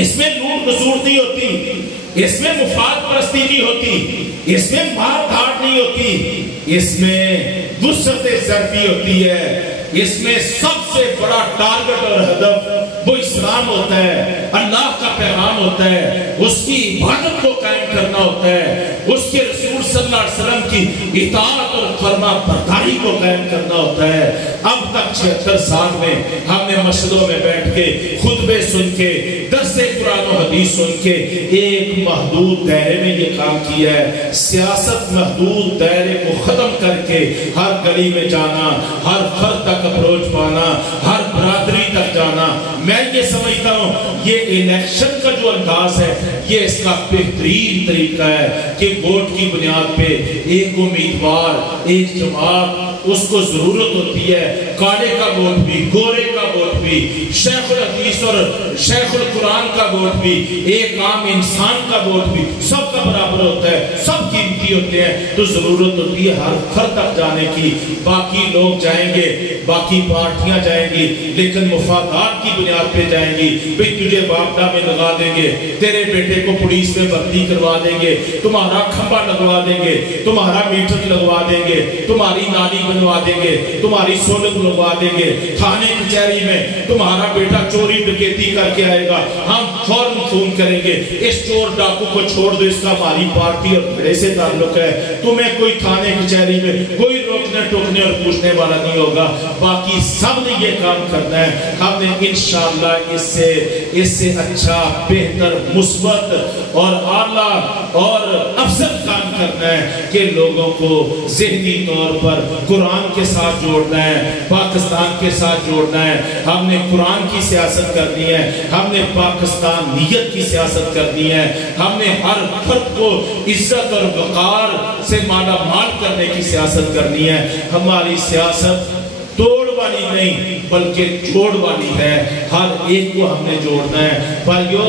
اس میں لوٹ کسوٹ نہیں ہوتی، اس میں مفاد پرستی نہیں ہوتی، اس میں مار دھاڑ نہیں ہوتی، اس میں وسعت ضربی ہوتی ہے۔ اس میں سب سے بڑا ٹارگٹ اور ہدف وہ اسلام ہوتا ہے، اللہ کا پیغام ہوتا ہے، اس کی عبادت کو قائم کرنا ہوتا ہے، اس کے رسول صلی اللہ علیہ وسلم کی اطاعت اور فرما برداری کو قائم کرنا ہوتا ہے۔ اب تک 76 سال میں ہم نے مسجدوں میں بیٹھ کے خطبے سن کے، درس قرآن و حدیث سن کے ایک محدود دائرے میں یہ کام کیا ہے۔ سیاست محدود دائرے کو ختم کر کے ہر گلی میں جانا، ہر فرد تک اپروچ پانا، ہر برادری تک جانا۔ میں یہ سمجھتا ہوں یہ الیکشن کا جو انداز ہے، یہ اس کا بہترین طریقہ ہے کہ ووٹ کی بنیاد پہ ایک امیدوار، ایک جماعت، اس کو ضرورت ہوتی ہے کالے کا ووٹ بھی، گورے کا ووٹ بھی، شیخ الحدیث اور شیخ القرآن کا ووٹ بھی، ایک عام انسان کا ووٹ بھی، سب کا برابر ہوتا ہے، سب قیمتی ہوتے ہیں۔ تو ضرورت ہوتی ہے ہر فرد تک جانے کی۔ باقی لوگ جائیں گے، باقی پارٹیاں جائیں گی، لیکن مفادات کی بنیاد پہ جائیں گی۔ بھئی تجھے باپڈا میں لگا دیں گے، تیرے بیٹے کو پولیس میں بھرتی کروا دیں گے، تمہارا کھمبا لگوا دیں گے، تمہارا میٹر لگوا دیں گے، تمہاری نالی بنوا دیں گے، تمہاری سولنگ لگوا دیں گے، تھانے کچہری میں تمہارا بیٹا چوری ڈکیتی کر کے آئے گا، ہم فوراً فون کریں گے، اس چور ڈاکو کو چھوڑ دو، اس کا ہماری پارٹی اور بڑے سے تعلق ہے۔ تمہیں کوئی تھانے کچہری میں کوئی روکنے ٹوکنے اور پوچھنے والا نہیں ہوگا۔ باقی سب نے یہ کام کرنا ہے۔ ہم نے انشاءاللہ اس سے اچھا، بہتر، مثبت اور اعلیٰ اور افضل کام کرنا ہے کہ لوگوں کو ذہنی طور پر قرآن کے ساتھ جوڑنا ہے، پاکستان کے ساتھ جوڑنا ہے۔ ہم نے قرآن کی سیاست کرنی ہے، ہم نے پاکستان نیت کی سیاست کرنی ہے، ہم نے ہر فرد کو عزت اور وقار سے مالا مال کرنے کی سیاست کرنی ہے۔ ہماری سیاست توڑ والی نہیں بلکہ جوڑ والی ہے، ہر ایک کو ہم نے جوڑنا ہے۔ بھائیو،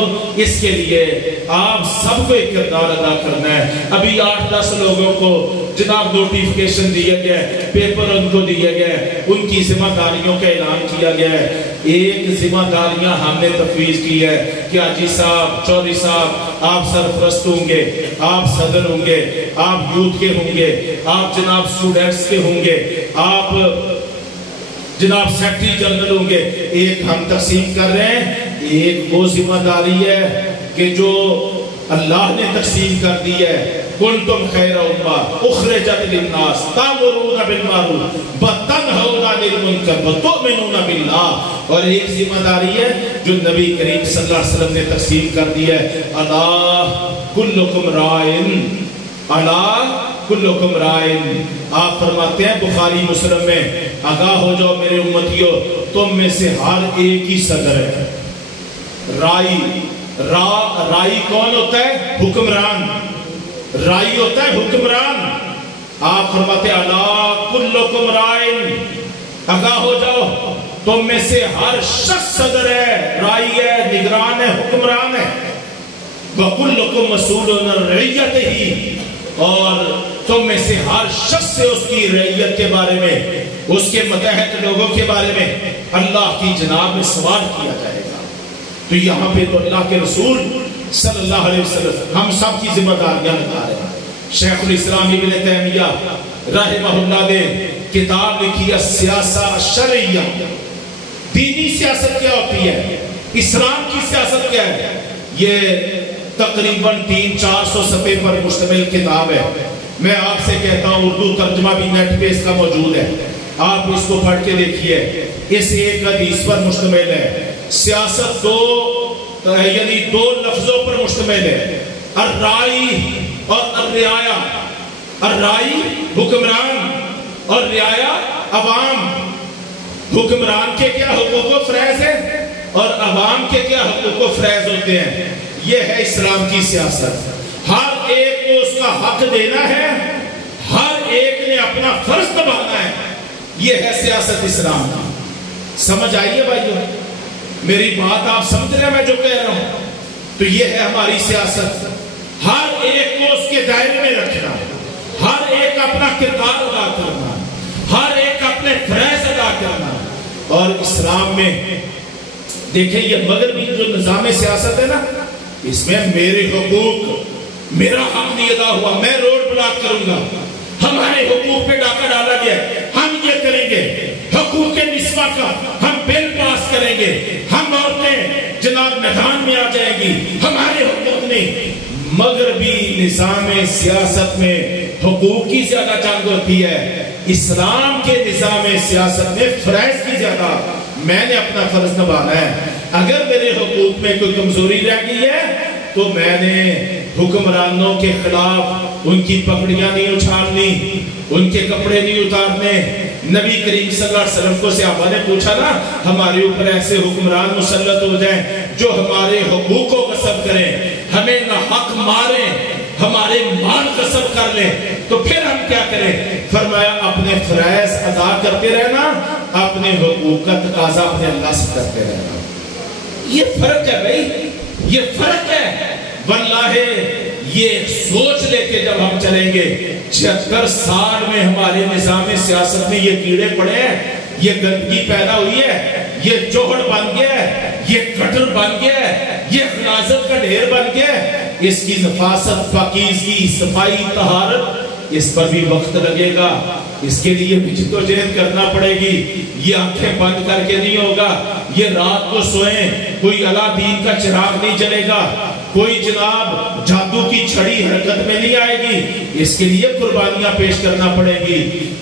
اس کے لیے آپ سب کو ایک کردار ادا کرنا ہے۔ ابھی 8-10 لوگوں کو جناب نوٹیفیکیشن دیا گیا ہے، پیپر ان کو دیا گیا ہے، ان کی ذمہ داریوں کا اعلان کیا گیا ہے۔ ایک ذمہ داریاں ہم نے تفویض کی ہے کہ حاجی صاحب، چودھری صاحب، آپ سرپرست ہوں گے، آپ صدر ہوں گے، آپ یوتھ کے ہوں گے، آپ جناب اسٹوڈنٹس کے ہوں گے، آپ جناب سیکٹری جنرل ہوں گے۔ ایک ہم تقسیم کر رہے ہیں، ایک وہ ذمہ داری ہے کہ جو اللہ نے تقسیم کر دی ہے. کنتم خیر امہ اخرجت للناس تأمرون بالمعروف وتنہون عن المنکر وتؤمنون باللہ. اور ایک ذمہ داری ہے جو نبی کریم صلی اللہ علیہ وسلم نے تقسیم کر دی ہے. الا کلکم رائن، الا کلکم رائن. آپ فرماتے ہیں بخاری مسلم میں، آگاہ ہو جاؤ میرے امتیوں، تم میں سے ہر ایک ہی صدر ہے. رائی، رائی کون ہوتا ہے؟ حکمران. رائی ہوتا ہے حکمران. آپ فرماتے ہیں الا کلکم رائن، آگاہ ہو جاؤ تم میں سے ہر شخص صدر ہے، رائی ہے، نگران ہے، حکمران ہے. وَكُلُّكُمْ مَسْئُولٌ عَنْ رَعِيَّتِهِ، اور تم میں سے ہر شخص سے اس کی رعیت کے بارے میں، اس کے متحد لوگوں کے بارے میں اللہ کی جناب میں سوال کیا جائے گا. تو یہاں پہ تو اللہ کے رسول صلی اللہ علیہ وسلم ہم سب کی ذمہ داریاں بتا رہے ہیں. شیخ الاسلام ابن تیمیہ رحمہ اللہ نے کتاب لکھی ہے سیاسہ شرعیہ. دینی سیاست کیا ہوتی ہے، اسلام کی سیاست کیا ہے. یہ تقریباً 300-400 صفحے پر مشتمل کتاب ہے. میں آپ سے کہتا ہوں اردو ترجمہ بھی نیٹ پہ اس کا موجود ہے، آپ اس کو پڑھ کے دیکھیے. اس ایک حدیث پر مشتمل ہے. سیاست یعنی دو لفظوں پر مشتمل ہے، الرائی اور الرعایا. الرائی حکمران اور رعایا عوام. حکمران کے کیا حقوق و فرائض ہیں اور عوام کے کیا حقوق و فرائض ہوتے ہیں. یہ ہے اسلام کی سیاست. ہر ایک کو اس کا حق دینا ہے، ہر ایک نے اپنا فرض نبھانا ہے. یہ ہے سیاست اسلام کی. سمجھ آئیے بھائیو، میری بات آپ سمجھ رہے ہیں میں جو کہہ رہا ہوں؟ تو یہ ہے ہماری سیاست. ہر ایک کو اس کے دائرے میں رکھنا، ہر ایک اپنا کردار ادا کرنا، ہر ایک اپنے فرائض ادا کرنا. اور اسلام میں دیکھیں یہ مغربی جو نظام سیاست ہے نا، اس میں میرے حقوق، میرا حق نہیں ادا ہوا میں روڈ بلاک کروں گا، ہمارے حقوق پہ ڈاکہ ڈالا گیا ہم یہ کریں گے، حقوق نسواں کا ہم بل پاس کریں گے، ہم عورتیں جناب میدان میں آ جائیں گی، ہمارے حقوق نہیں. مغربی نظام سیاست میں حقوق کی زیادہ جنگ ہوتی ہے. اسلام کے نظام سیاست میں فرائض کی زیادہ. میں نے اپنا فرض نبھانا ہے. اگر میرے حقوق میں کوئی کمزوری رہ گئی ہے تو میں نے حکمرانوں کے خلاف ان کی پگڑیاں نہیں اچھالنی، ان کے کپڑے نہیں اتارنے. نبی کریم صلی اللہ علیہ وسلم کو صحابہ نے پوچھا نا، ہمارے اوپر ایسے حکمران مسلط ہو جائیں جو ہمارے حقوق کو غصب کریں، ہمیں نہ حق ماریں، ہمارے مال غصب کر لیں، تو پھر ہم کیا کریں؟ فرمایا اپنے فرائض ادا کرتے رہنا، اپنے حقوق کا تقاضا اپنے اللہ سے کرتے رہنا. یہ فرق ہے بھائی، یہ فرق ہے. واللہ یہ سوچ لے کے جب ہم چلیں گے 76 سال میں ہمارے نظام سیاست میں یہ کیڑے پڑے ہیں، یہ گندگی پیدا ہوئی ہے، یہ جوہر بن گیا ہے، یہ کٹر بن گیا ہے، یہ غلاظت کا ڈھیر بن گیا ہے. اس کی نفاست، پاکیزگی، صفائی، طہارت، اس پر بھی وقت لگے گا. اس کے لیے بھی جدوجہد کرنا پڑے گی. یہ آنکھیں بند کر کے نہیں ہوگا. یہ رات کو سوئیں کوئی اللہ دین کا چراغ نہیں جلے گا، کوئی جناب جادو کی چھڑی حرکت میں نہیں آئے گی. اس کے لیے قربانیاں پیش کرنا پڑے گی،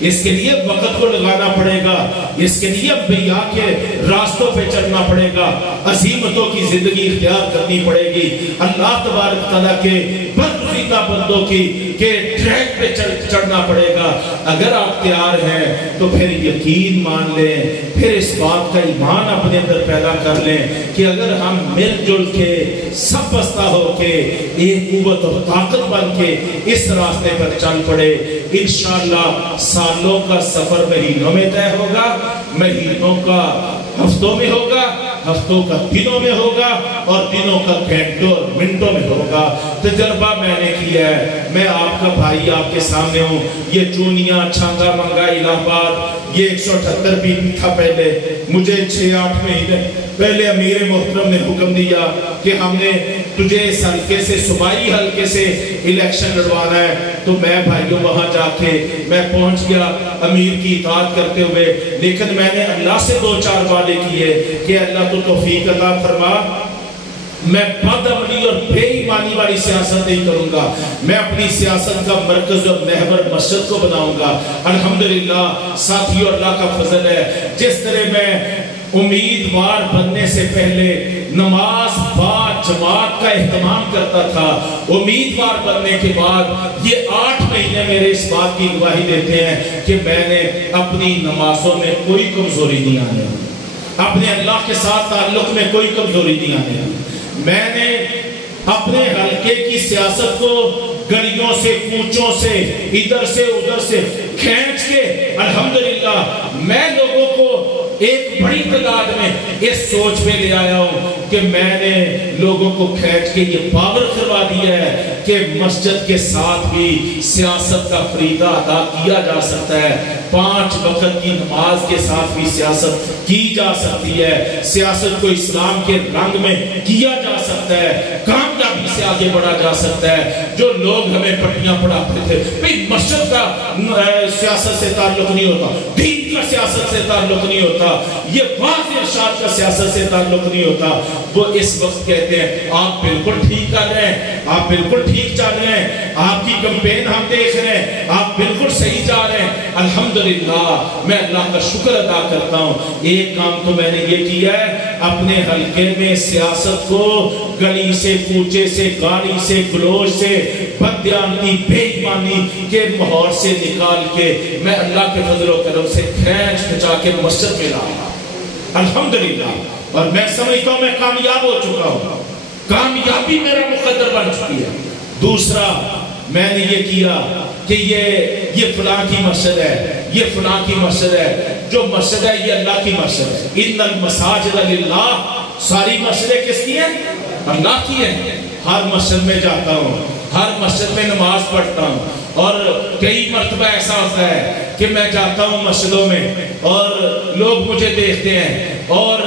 اس کے لیے وقت کو لگانا پڑے گا، اس کے لیے انبیاء کے راستوں پہ چلنا پڑے گا، عظیمتوں کی زندگی اختیار کرنی پڑے گی، اللہ تبارک تعالیٰ کے برگزیدہ بندوں کی کے ٹریک پہ چڑھنا پڑے گا. اگر آپ تیار ہیں تو پھر یقین مان لیں، پھر اس بات کا ایمان اپنے اندر پیدا کر لیں کہ اگر ہم مل جل کے سب بستہ ہو کے ایک قوت اور طاقت بن کے اس راستے پر چل پڑے، انشاءاللہ سالوں کا سفر مہینوں میں طے ہوگا، مہینوں کا ہفتوں میں ہوگا، ہفتوں کا دنوں میں ہوگا، اور دنوں کا گھنٹوں اور منٹوں میں ہوگا. تجربہ میں نے کیا ہے، میں آپ کا بھائی آپ کے سامنے ہوں. یہ چونیاں، چھانگا منگا، الہ آباد، یہ 178 بھی تھا پہلے. مجھے 6-8 مہینے پہلے امیر محترم نے حکم دیا کہ ہم نے تجھے اس حلقے سے، صوبائی حلقے سے الیکشن لڑوانا ہے. تو میں بھائیوں وہاں جا کے میں پہنچ گیا امیر کی اطاعت کرتے ہوئے. لیکن میں نے اللہ سے 2-4 وعدے کیے کہ اللہ تو توفیق عطا فرما میں بدعملی اور بے ایمانی والی سیاست نہیں کروں گا، میں اپنی سیاست کا مرکز اور محور مسجد کو بناؤں گا۔ الحمدللہ ساتھیو، اللہ کا فضل ہے، جس طرح میں امیدوار بننے سے پہلے نماز با جماعت کا اہتمام کرتا تھا، امیدوار بننے کے بعد یہ 8 مہینے میرے اس بات کی گواہی دیتے ہیں کہ میں نے اپنی نمازوں میں کوئی کمزوری نہیں آنے، اپنے اللہ کے ساتھ تعلق میں کوئی کمزوری نہیں آنے۔ میں نے اپنے حلقے کی سیاست کو گلیوں سے کوچوں سے ادھر سے ادھر سے کھینچ کے الحمدللہ میں لوگوں کو ایک بڑی تعداد میں اس سوچ پہ لے آیا ہوں کہ میں نے لوگوں کو کھینچ کے یہ پاور کروا دیا ہے کہ مسجد کے ساتھ بھی سیاست کا فریضہ ادا کیا جا سکتا ہے، 5 وقت کی نماز کے ساتھ بھی سیاست کی جا سکتی ہے، سیاست کو اسلام کے رنگ میں کیا جا سکتا ہے، کامیابی سے آگے بڑھا جا سکتا ہے۔ جو لوگ ہمیں پٹیاں پڑھاتے تھے بھئی مسجد کا سیاست سے تعلق نہیں ہوتا، دین کا سیاست سے تعلق نہیں ہوتا، یہ واضح ارشاد کا سیاست سے تعلق نہیں ہوتا، وہ اس وقت کہتے ہیں آپ بالکل ٹھیک کر رہے ہیں، آپ بالکل ٹھیک چل رہے ہیں، آپ کی کمپین ہم دیکھ رہے ہیں، آپ بالکل صحیح جا رہے ہیں۔ الحمدللہ میں اللہ کا شکر ادا کرتا ہوں۔ ایک کام تو میں نے یہ کیا ہے، اپنے حلقے میں سیاست کو گلی سے کوچے سے گاڑی سے گلوچ سے بددیانتی بے ایمانی کے ماحول سے نکال کے میں اللہ کے فضل و کرم سے کھینچ کھچا کے مسجد میں لایا الحمدللہ، اور میں سمجھتا ہوں میں کامیاب ہو چکا ہوں، کامیابی میرا مقدر بن چکی ہے۔ دوسرا میں نے یہ کیا کہ یہ فلاں کی مسجد ہے، یہ فلاں کی مسجد ہے، جو مسجد ہے یہ اللہ کی مسجد ہے۔ ان المساجد للہ، ساری مسجدیں کس کی ہیں؟ اللہ کی ہیں۔ ہر مسجد میں جاتا ہوں، ہر مسجد میں نماز پڑھتا ہوں، اور کئی مرتبہ ایسا ہوتا ہے کہ میں جاتا ہوں مسجدوں میں اور لوگ مجھے دیکھتے ہیں اور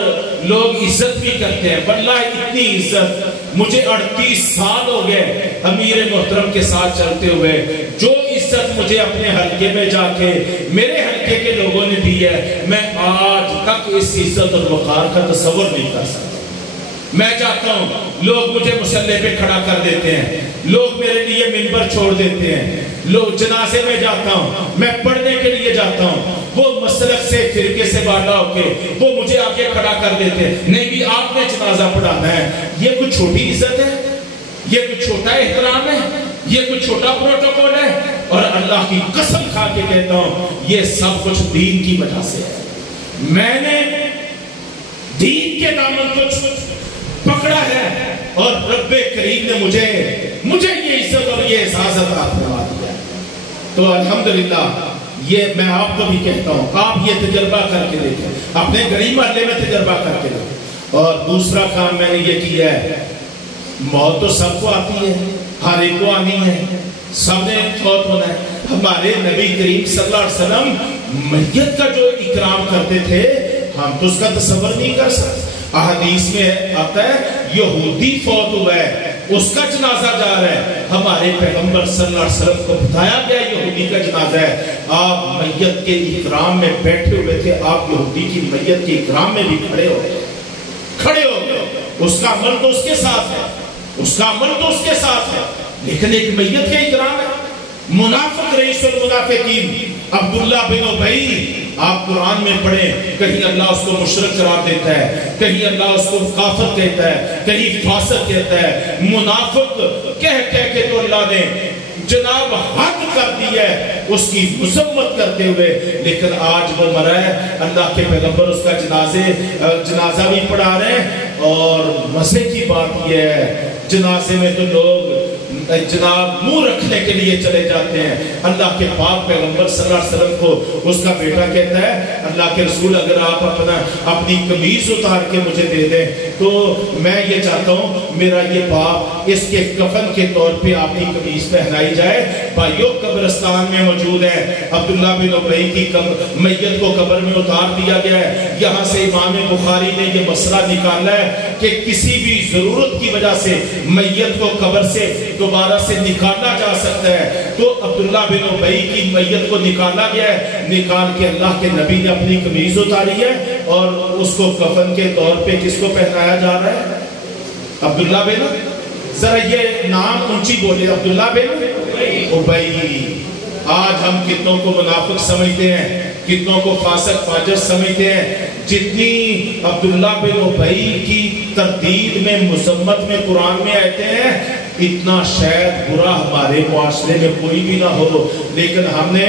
لوگ عزت بھی کرتے ہیں، واللہ اتنی عزت مجھے 38 سال ہو گئے امیر محترم کے ساتھ چلتے ہوئے، جو عزت مجھے اپنے حلقے میں جا کے میرے حلقے کے لوگوں نے دی ہے، میں آج تک اس عزت اور وقار کا تصور نہیں کر سکتا۔ میں جاتا ہوں، لوگ مجھے مصلی پہ کھڑا کر دیتے ہیں، لوگ میرے لیے منبر چھوڑ دیتے ہیں، لوگ جنازے میں جاتا ہوں، میں پڑھنے کے لیے جاتا ہوں، وہ مسلک سے فرقے سے بالا ہو کے وہ مجھے آگے کھڑا کر دیتے ہیں، نہیں بھی آپ نے جنازہ پڑھانا ہے۔ یہ کوئی چھوٹی عزت ہے؟ یہ کوئی چھوٹا احترام ہے؟ یہ کوئی چھوٹا پروٹوکول ہے؟ اور اللہ کی قسم کھا کے کہتا ہوں یہ سب کچھ دین کی وجہ سے ہے۔ میں نے دین کے دامن کو پکڑا ہے اور رب کریم نے مجھے یہ عزت اور یہ اعزاز عطا فرما دیا ہے۔ تو الحمدللہ یہ میں آپ کو بھی کہتا ہوں، آپ یہ تجربہ کر کے دیکھیں، اپنے گلی محلے میں تجربہ کر کے دیکھیں۔ اور دوسرا کام میں نے یہ کیا ہے، موت تو سب کو آتی ہے، ہر ایک کو آنی ہے، سب نے فوت ہونا ہے۔ ہمارے نبی کریم صلی اللہ علیہ وسلم میت کا جو اکرام کرتے تھے ہم تو اس کا تصور نہیں کر سکتے۔ احادیث میں آتا ہے یہودی فوت ہوا ہے، اس کا جنازہ جا رہا ہے، ہمارے پیغمبر صلی اللہ علیہ وسلم کو بتایا گیا یہودی کا جنازہ ہے، آپ میت کے اکرام میں بیٹھے ہوئے تھے، آپ یہودی کی میت کے اکرام میں بھی کھڑے ہو گئے، اس کا عمل تو اس کے ساتھ ہے، اس کا عمل تو اس کے ساتھ ہے، لیکن ایک میت کے اکرام ہے۔ منافق رئیس المنافقین عبداللہ بن ابی، آپ قرآن میں پڑھیں، کہیں اللہ اس کو مشرک قرار دیتا ہے، کہیں اللہ اس کو کافر کہتا ہے، کہیں فاسق کہتا ہے، منافق کہہ کے تو اللہ نے جناب حد کر دی ہے اس کی مذمت کرتے ہوئے، لیکن آج وہ مرا ہے، اللہ کے پیغمبر اس کا جنازہ بھی پڑھا رہے ہیں۔ اور مزے کی بات یہ ہے جنازے میں تو لوگ جناب منہ رکھنے کے لیے چلے جاتے ہیں، اللہ کے پاک پیغمبر صلی اللہ علیہ وسلم کو اس کا بیٹا کہتا ہے اللہ کے رسول اگر آپ اپنی قمیض اتار کے مجھے دے دیں تو میں یہ چاہتا ہوں میرا یہ باپ اس کے کفن کے طور پہ آپ کی قمیض پہنائی جائے۔ بھائیو قبرستان میں موجود ہے، عبداللہ بن ابی کی میت کو قبر میں اتار دیا گیا ہے۔ یہاں سے امام بخاری نے یہ مسئلہ نکالا ہے کہ کسی بھی ضرورت کی وجہ سے میت کو قبر سے دوبارہ سے نکالا جا سکتا ہے، تو عبداللہ بن ابی کی میت کو نکالا گیا ہے، نکال کے اللہ کے نبی نے اپنی قمیض اتاری ہے اور اس کو کفن کے طور پہ کس کو پہنایا جا رہا ہے؟ عبداللہ بن، ذرا یہ نام اونچی بولے، عبداللہ بن ابی۔ آج ہم کتنوں کو منافق سمجھتے ہیں، کتنوں کو فاسق فاجر سمجھتے ہیں۔ جتنی عبداللہ بن ابی کی تردید میں، مذمت میں قرآن میں آتے ہیں، اتنا شاید برا ہمارے معاشرے میں کوئی بھی نہ ہو، لیکن ہم نے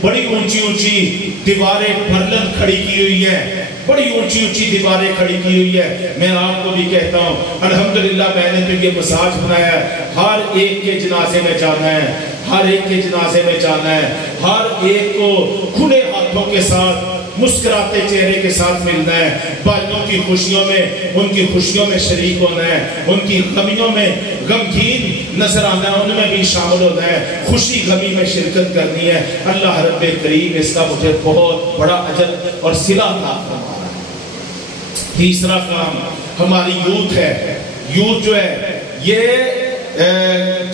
بڑی اونچی اونچی دیواریں بلند کھڑی کی ہوئی ہیں، بڑی اونچی اونچی دیواریں کھڑی کی ہوئی ہے۔ میں آپ کو بھی کہتا ہوں الحمدللہ میں نے تو یہ مزاج بنایا ہے، ہر ایک کے جنازے میں جانا ہے، ہر ایک کے جنازے میں جانا ہے، ہر ایک کو کھلے ہاتھوں کے ساتھ، مسکراتے چہرے کے ساتھ ملنا ہے، بھائیوں کی خوشیوں میں، ان کی خوشیوں میں شریک ہونا ہے، ان کی غمیوں میں غمگین نظر آنا ہے، ان میں بھی شامل ہونا ہے، خوشی غمی میں شرکت کرنی ہے۔ اللہ رب کریم اس کا مجھے بہت بڑا اجر اور صلہ عطا فرما رہا ہے۔ تیسرا کام ہماری یوتھ ہے۔ یوتھ جو ہے یہ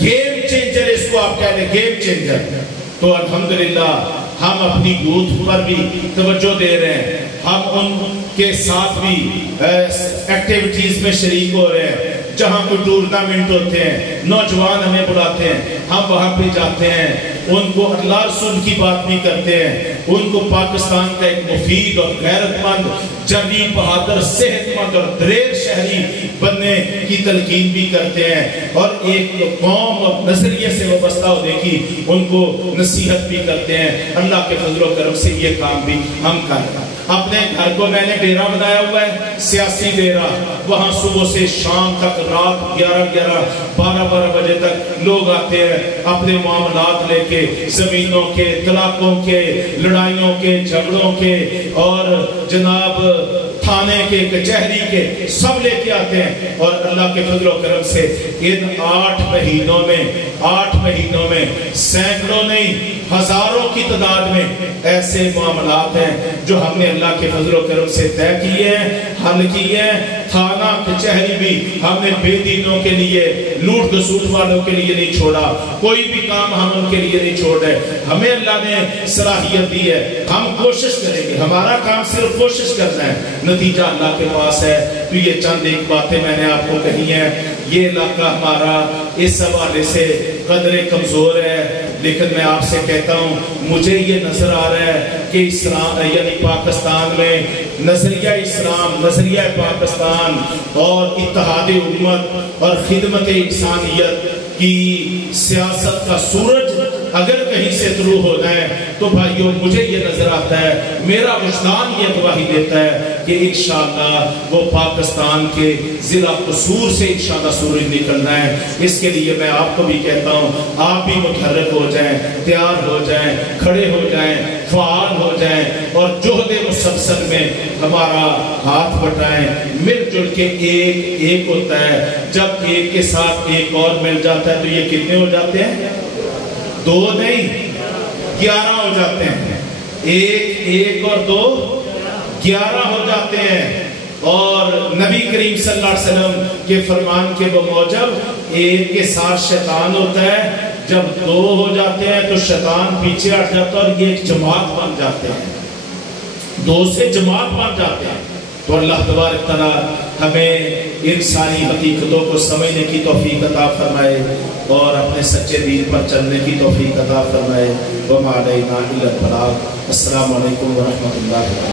گیم چینجر، اس کو آپ کہہ لیں گیم چینجر۔ تو الحمدللہ ہم اپنی یوتھ پر بھی توجہ دے رہے ہیں، ہم ان کے ساتھ بھی ایکٹیویٹیز میں شریک ہو رہے ہیں۔ جہاں کوئی ٹورنامنٹ ہوتے ہیں، نوجوان ہمیں بلاتے ہیں، ہم وہاں پہ جاتے ہیں، ان کو اللہ رسول کی بات بھی کرتے ہیں، ان کو پاکستان کا ایک مفید اور غیرت مند، جنگی، بہادر، صحت مند اور دلیر شہری بننے کی تلقین بھی کرتے ہیں، اور ایک قوم اور نظریے سے وابستہ ہونے کی ان کو نصیحت بھی کرتے ہیں۔ اللہ کے فضل و کرم سے یہ کام بھی ہم کر رہے ہیں۔ اپنے گھر کو میں نے ڈیرا بنایا ہوا ہے، سیاسی ڈیرا، وہاں صبح سے شام تک، رات 11 بجے تک لوگ آتے ہیں اپنے معاملات لے کے، زمینوں کے، طلاقوں کے، لڑائیوں کے، جھگڑوں کے، اور جناب تھانے کے، کچہری کے، سب لے کے آتے ہیں۔ اور اللہ کے فضل و کرم سے ان 8 مہینوں میں سینکڑوں نہیں ہزاروں کی تعداد میں ایسے معاملات ہیں جو ہم نے اللہ کے فضل و کرم سے طے کیے ہیں، حل کیے ہیں۔ تھانہ کچہری بھی ہم نے بے دینوں کے لیے، لوٹ گسوٹ والوں کے لیے نہیں چھوڑا، کوئی بھی کام ہم ان کے لیے نہیں چھوڑ رہے۔ ہمیں اللہ نے صلاحیت دی ہے، ہم کوشش کریں گے، ہمارا کام صرف کوشش کرنا ہے، نتیجہ اللہ کے پاس ہے۔ تو یہ چند ایک باتیں میں نے آپ کو کہی ہیں۔ یہ علاقہ ہمارا اس حوالے سے قدر کمزور ہے، لیکن میں آپ سے کہتا ہوں مجھے یہ نظر آ رہا ہے کہ اسلام یعنی پاکستان میں نظریہ اسلام، نظریہ پاکستان اور اتحاد امت اور خدمت انسانیت کی سیاست کا سورج اگر کہیں سے طلوع ہونا ہے تو بھائیوں مجھے یہ نظر آتا ہے، میرا وجدان یہ گواہی دیتا ہے کہ انشاءاللہ وہ پاکستان کے ضلع قصور سے انشاءاللہ سورج نکلنا ہے۔ اس کے لیے میں آپ کو بھی کہتا ہوں آپ بھی متحرک ہو جائیں، تیار ہو جائیں، کھڑے ہو جائیں، فعال ہو جائیں، اور جہد مسلسل میں ہمارا ہاتھ بٹائیں، مل جل کے ایک ہوتا ہے۔ جب ایک کے ساتھ ایک اور مل جاتا ہے تو یہ کتنے ہو جاتے ہیں؟ 2 نہیں 11 ہو جاتے ہیں۔ ایک اور 2 11 ہو جاتے ہیں۔ اور نبی کریم صلی اللہ علیہ وسلم کے فرمان کے بموجب ایک کے ساتھ شیطان ہوتا ہے، جب 2 ہو جاتے ہیں تو شیطان پیچھے ہٹ جاتا ہے اور یہ ایک جماعت بن جاتے ہیں، 2 سے جماعت بن جاتے ہیں۔ تو اللہ تبارک تعالیٰ ہمیں ان ساری حقیقتوں کو سمجھنے کی توفیق عطا فرمائے اور اپنے سچے دین پر چلنے کی توفیق عطا فرمائے۔ وما علینا الا البلاغ۔ السلام علیکم ورحمۃ اللہ۔